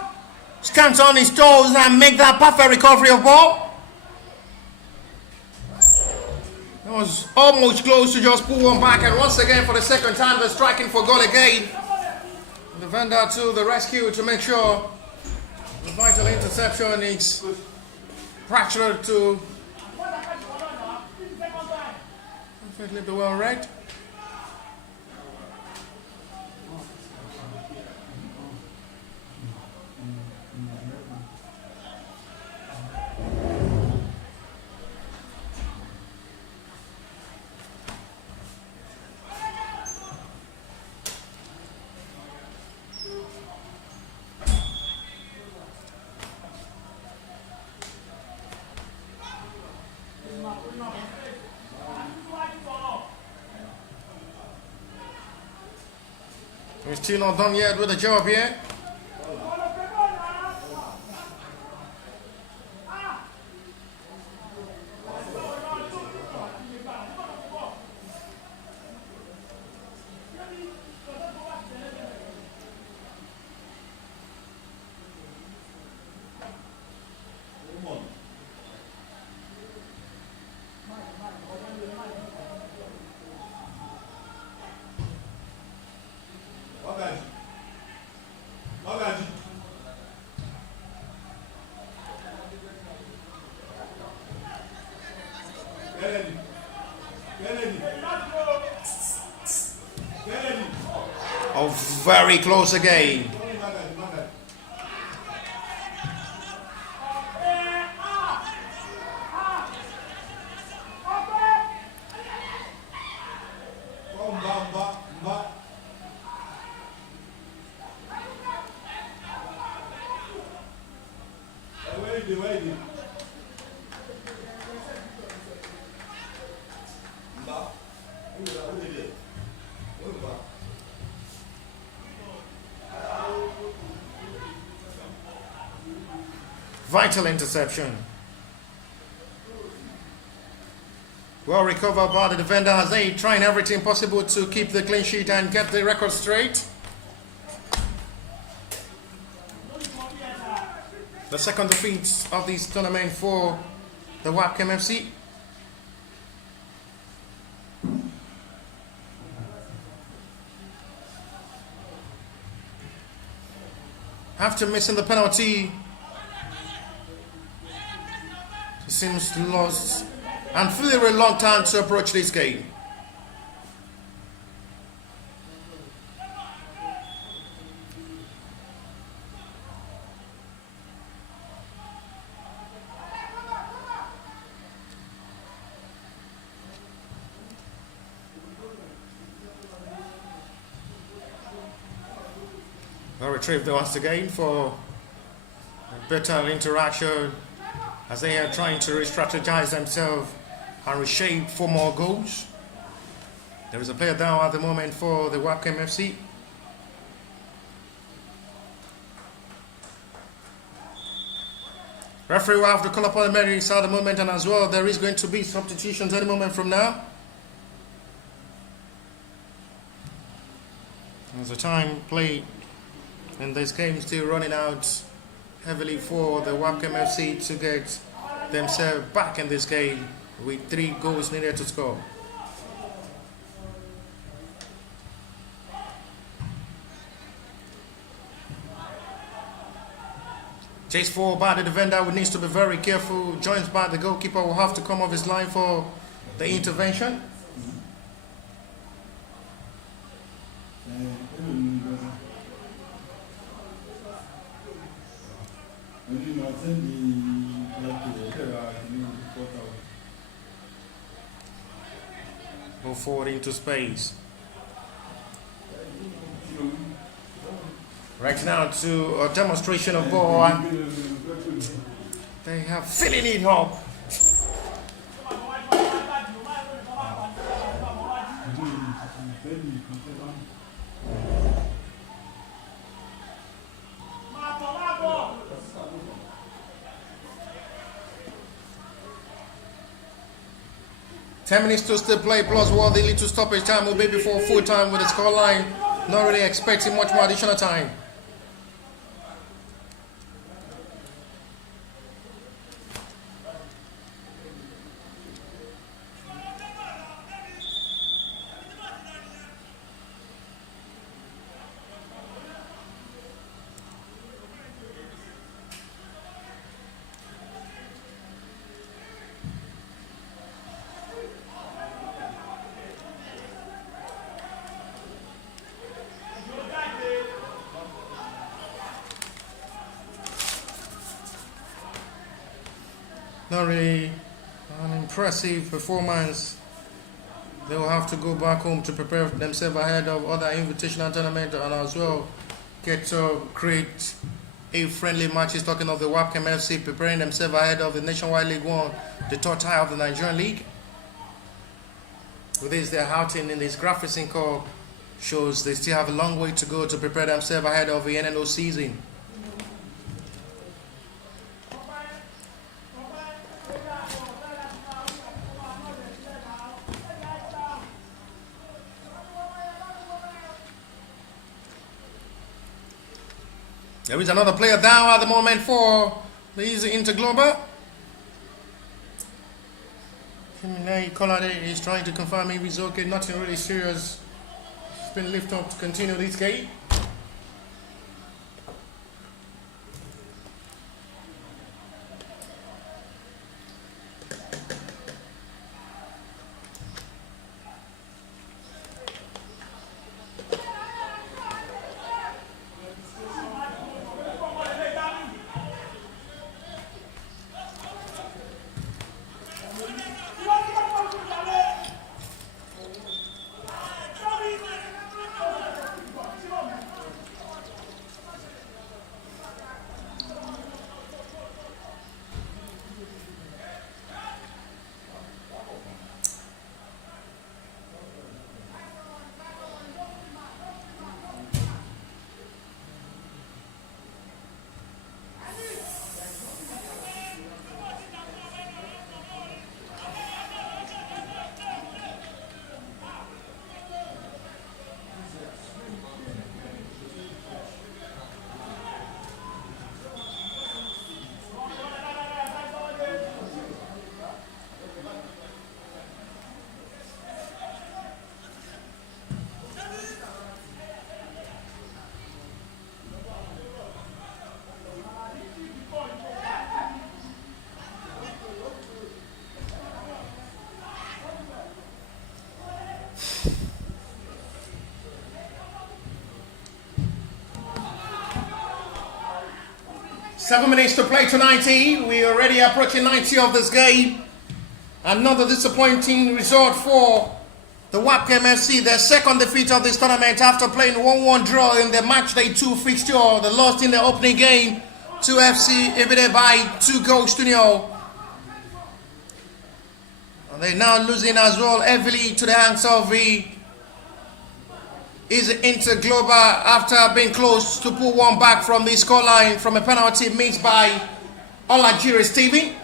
stand on his toes and make that perfect recovery of ball. It was almost close to just pull one back, and once again for the second time they're striking for goal again. The defender to the rescue to make sure the vital interception is fractured to perfectly well read. We're still not done yet with the job here. Oh, very close again. Vital interception. Well recovered by the defender as they trying everything possible to keep the clean sheet and get the record straight. The second defeat of this tournament for the Wabkem FC. After missing the penalty, it seems lost and feeling a long time to approach this game. Well retrieved once again for a better interaction as they are trying to re-strategize themselves and reshape for more goals. There is a player down at the moment for the Wabkem FC. Referee will have to call upon the medics at the moment, and as well there is going to be substitutions any moment from now. As the time played in this game still running out heavily for the Wabkem FC to get themselves back in this game with 3 goals needed to score. Chase forward by the defender who needs to be very careful. Joins by the goalkeeper will have to come off his line for the intervention. Go forward into space. Right now to a demonstration of ball. They have filling it up. Ten minutes to still play, plus what the little stoppage time will be before full time with the scoreline. Not really expecting much more additional time. Not really an impressive performance. They will have to go back home to prepare themselves ahead of other invitational tournament and as well get to create a friendly matches. Talking of the Wabkem FC preparing themselves ahead of the Nationwide League 1, the third tie of the Nigerian League. With this, their outing in this Graversen Cup shows they still have a long way to go to prepare themselves ahead of the NNO season. There is another player down at the moment for the Nter Global. Kolade is trying to confirm if he's okay. Nothing really serious. He's been lifted up to continue this game. 7 minutes to play to 90. We are already approaching 90 of this game. Another disappointing result for the Wabkem FC. Their second defeat of this tournament after playing 1-1 draw in the match day 2 fixture. They lost in the opening game to FC Ibide by 2-0. And they're now losing as well heavily to the hands of the Nter Global after being close to pull one back from the scoreline from a penalty missed by Olajire Steven.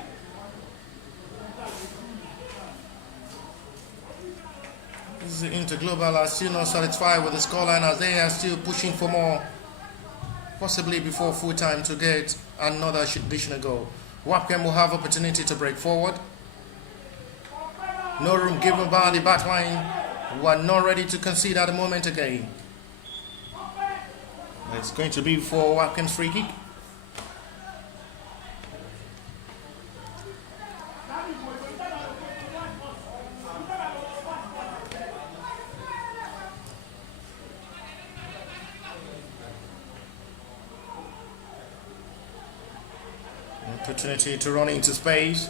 The Nter Global are still not satisfied with the scoreline as they are still pushing for more, possibly before full time, to get another additional goal. Wabkem will have opportunity to break forward. No room given by the backline, who are not ready to concede at the moment again. It's going to be for Wabkem's free kick. Opportunity to run into space.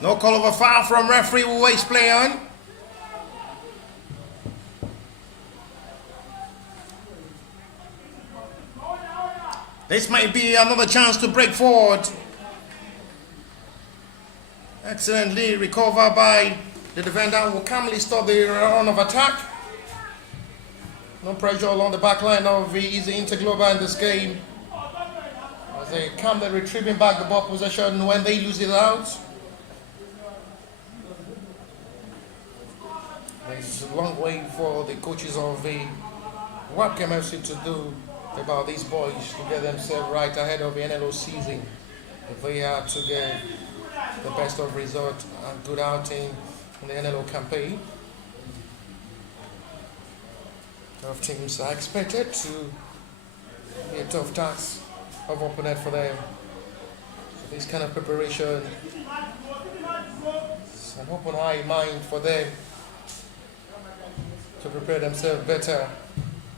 No call of a foul from referee. Will waste play on. This might be another chance to break forward. Excellently recovered by the defender, who will calmly stop the run of attack. No pressure along the back line of the Nter Global in this game, as they calmly retrieving back the ball possession when they lose it out. There's a long way for the coaches of the Wabkem FC to do about these boys to get themselves right ahead of the NLO season. If they are to get the best of result and good outing in the NLO campaign, tough teams are expected to be a tough task of opponent for them. So this kind of preparation is an open eye mind for them to prepare themselves better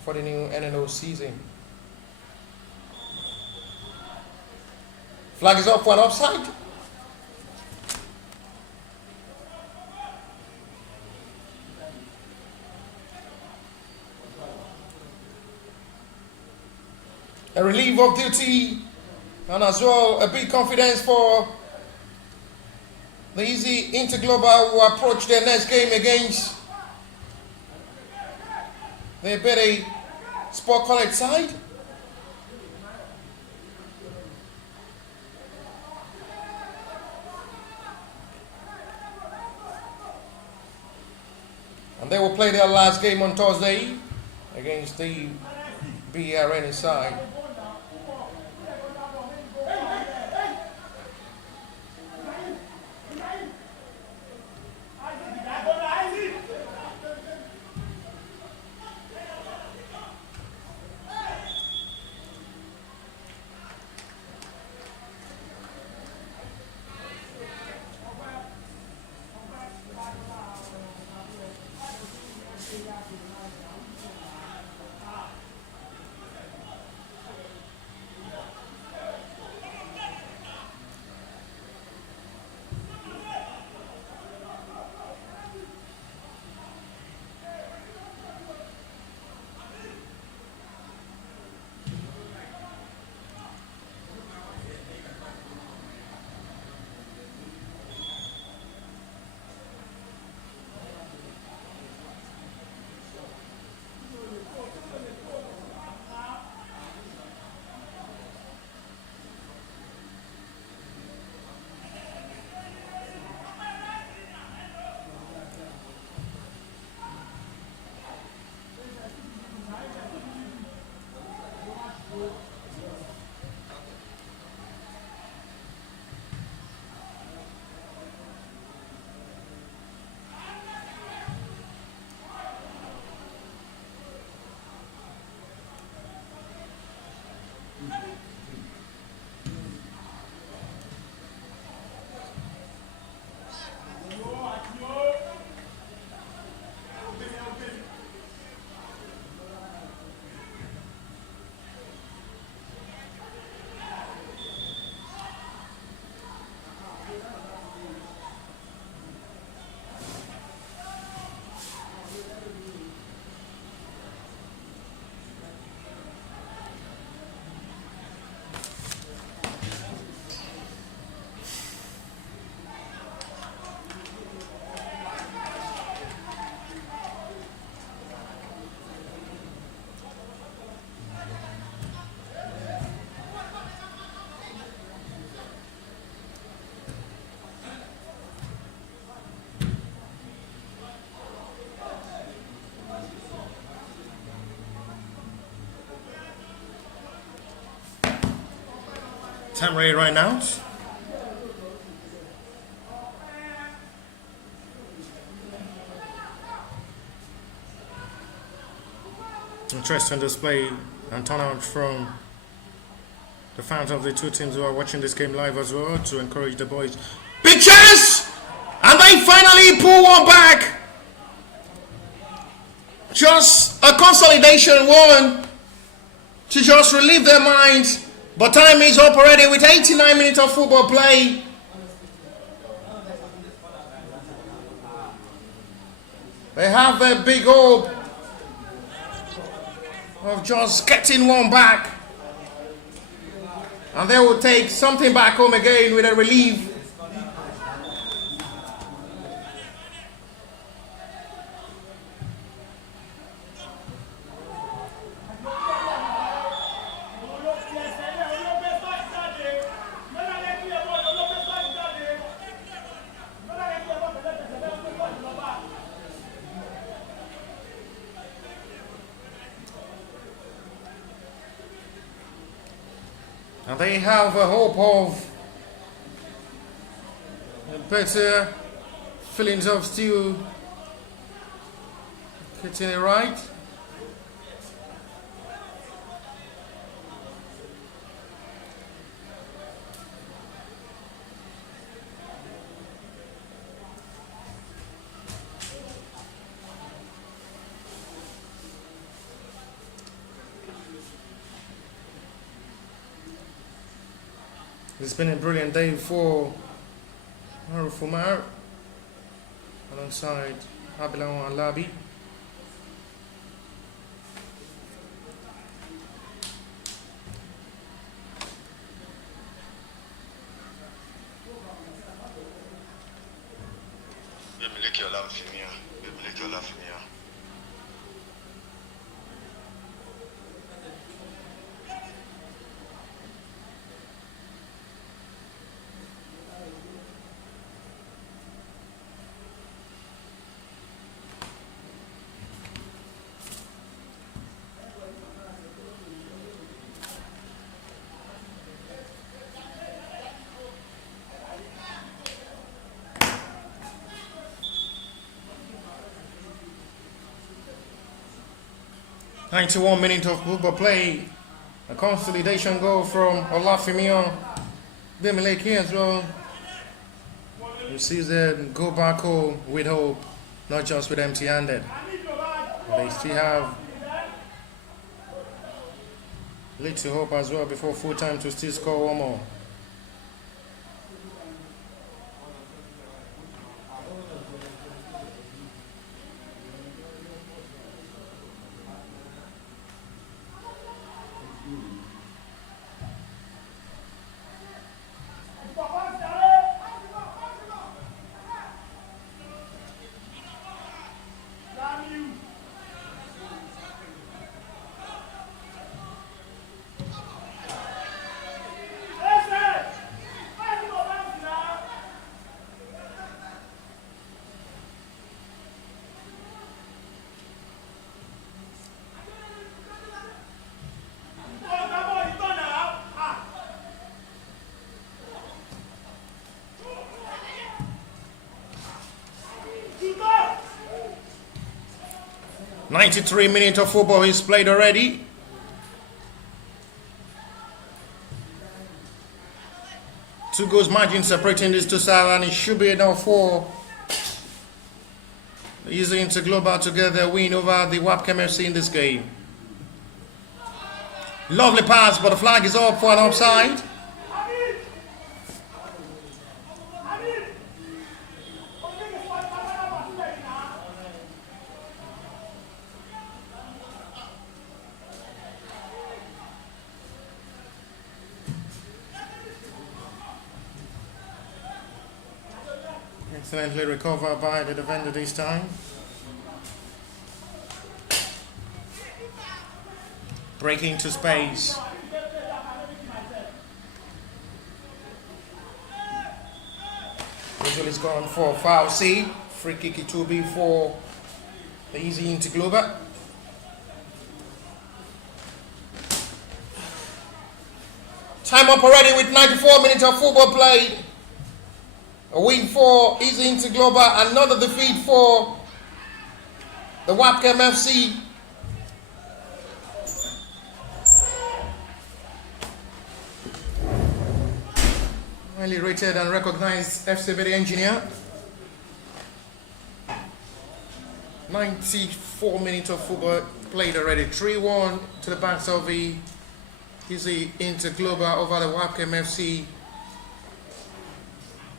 for the new NNO season. Flag is up for an offside. A relief of duty and as well a big confidence for the Nter Global, who approach their next game against the Ibide Sport College side. And they will play their last game on Thursday against the BRN side. Time ready right now. Interesting display and turnout from the fans of the two teams who are watching this game live as well to encourage the boys. Big chance! And they finally pull one back. Just a consolidation one to just relieve their minds. But time is up already with 89 minutes of football play. They have a big hope of just getting one back. And they will take something back home again with a relief. And they have a hope of better feelings of still getting it right. It's been a brilliant day for Marufumar alongside Abilawan Alabi. "91 minutes of football play, a consolidation goal from Olafimion Bimileke as well. You see them go back home with hope, not just with empty-handed. They still have little hope as well before full time to still score one more. "93 minutes of football is played already. Two goals margin separating these two sides, and it should be enough for the Easy Nter Global to get their win over the Wabkem FC in this game. Lovely pass, but the flag is up for an offside. Excellently recovered by the defender this time. Breaking to space. Visual is gone for foul C. Free kick it will be for the Easy Nter Global. Time up already with 94 minutes of football played. A win for Easy Inter Global, another defeat for the Wabkem FC. Highly rated and recognized FCB engineer. 94 minutes of football played already. 3-1 to the backs of the Easy Inter Global over the Wabkem FC.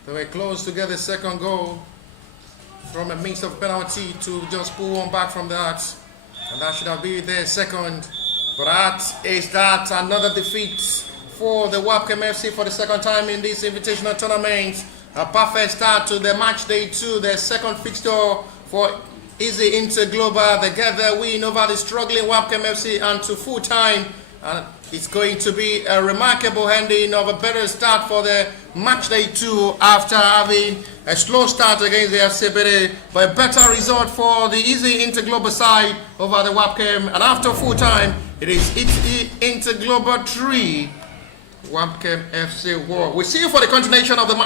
They were close to get the second goal from a mix of penalty to just pull one back from that. And that should have been their second. But that another defeat for the Wabkem FC for the second time in this invitational tournament. A perfect start to the match day 2, their second fixture for Easy Inter Global. They get their win over the struggling Wabkem FC and to full time. And it's going to be a remarkable ending of a better start for the match day 2 after having a slow start against the FCBD, but a better result for the Easy Inter Global side over the Wabkem. And after full time, it is Easy Inter Global 3, Wabkem FC 1. We'll see you for the continuation of the match.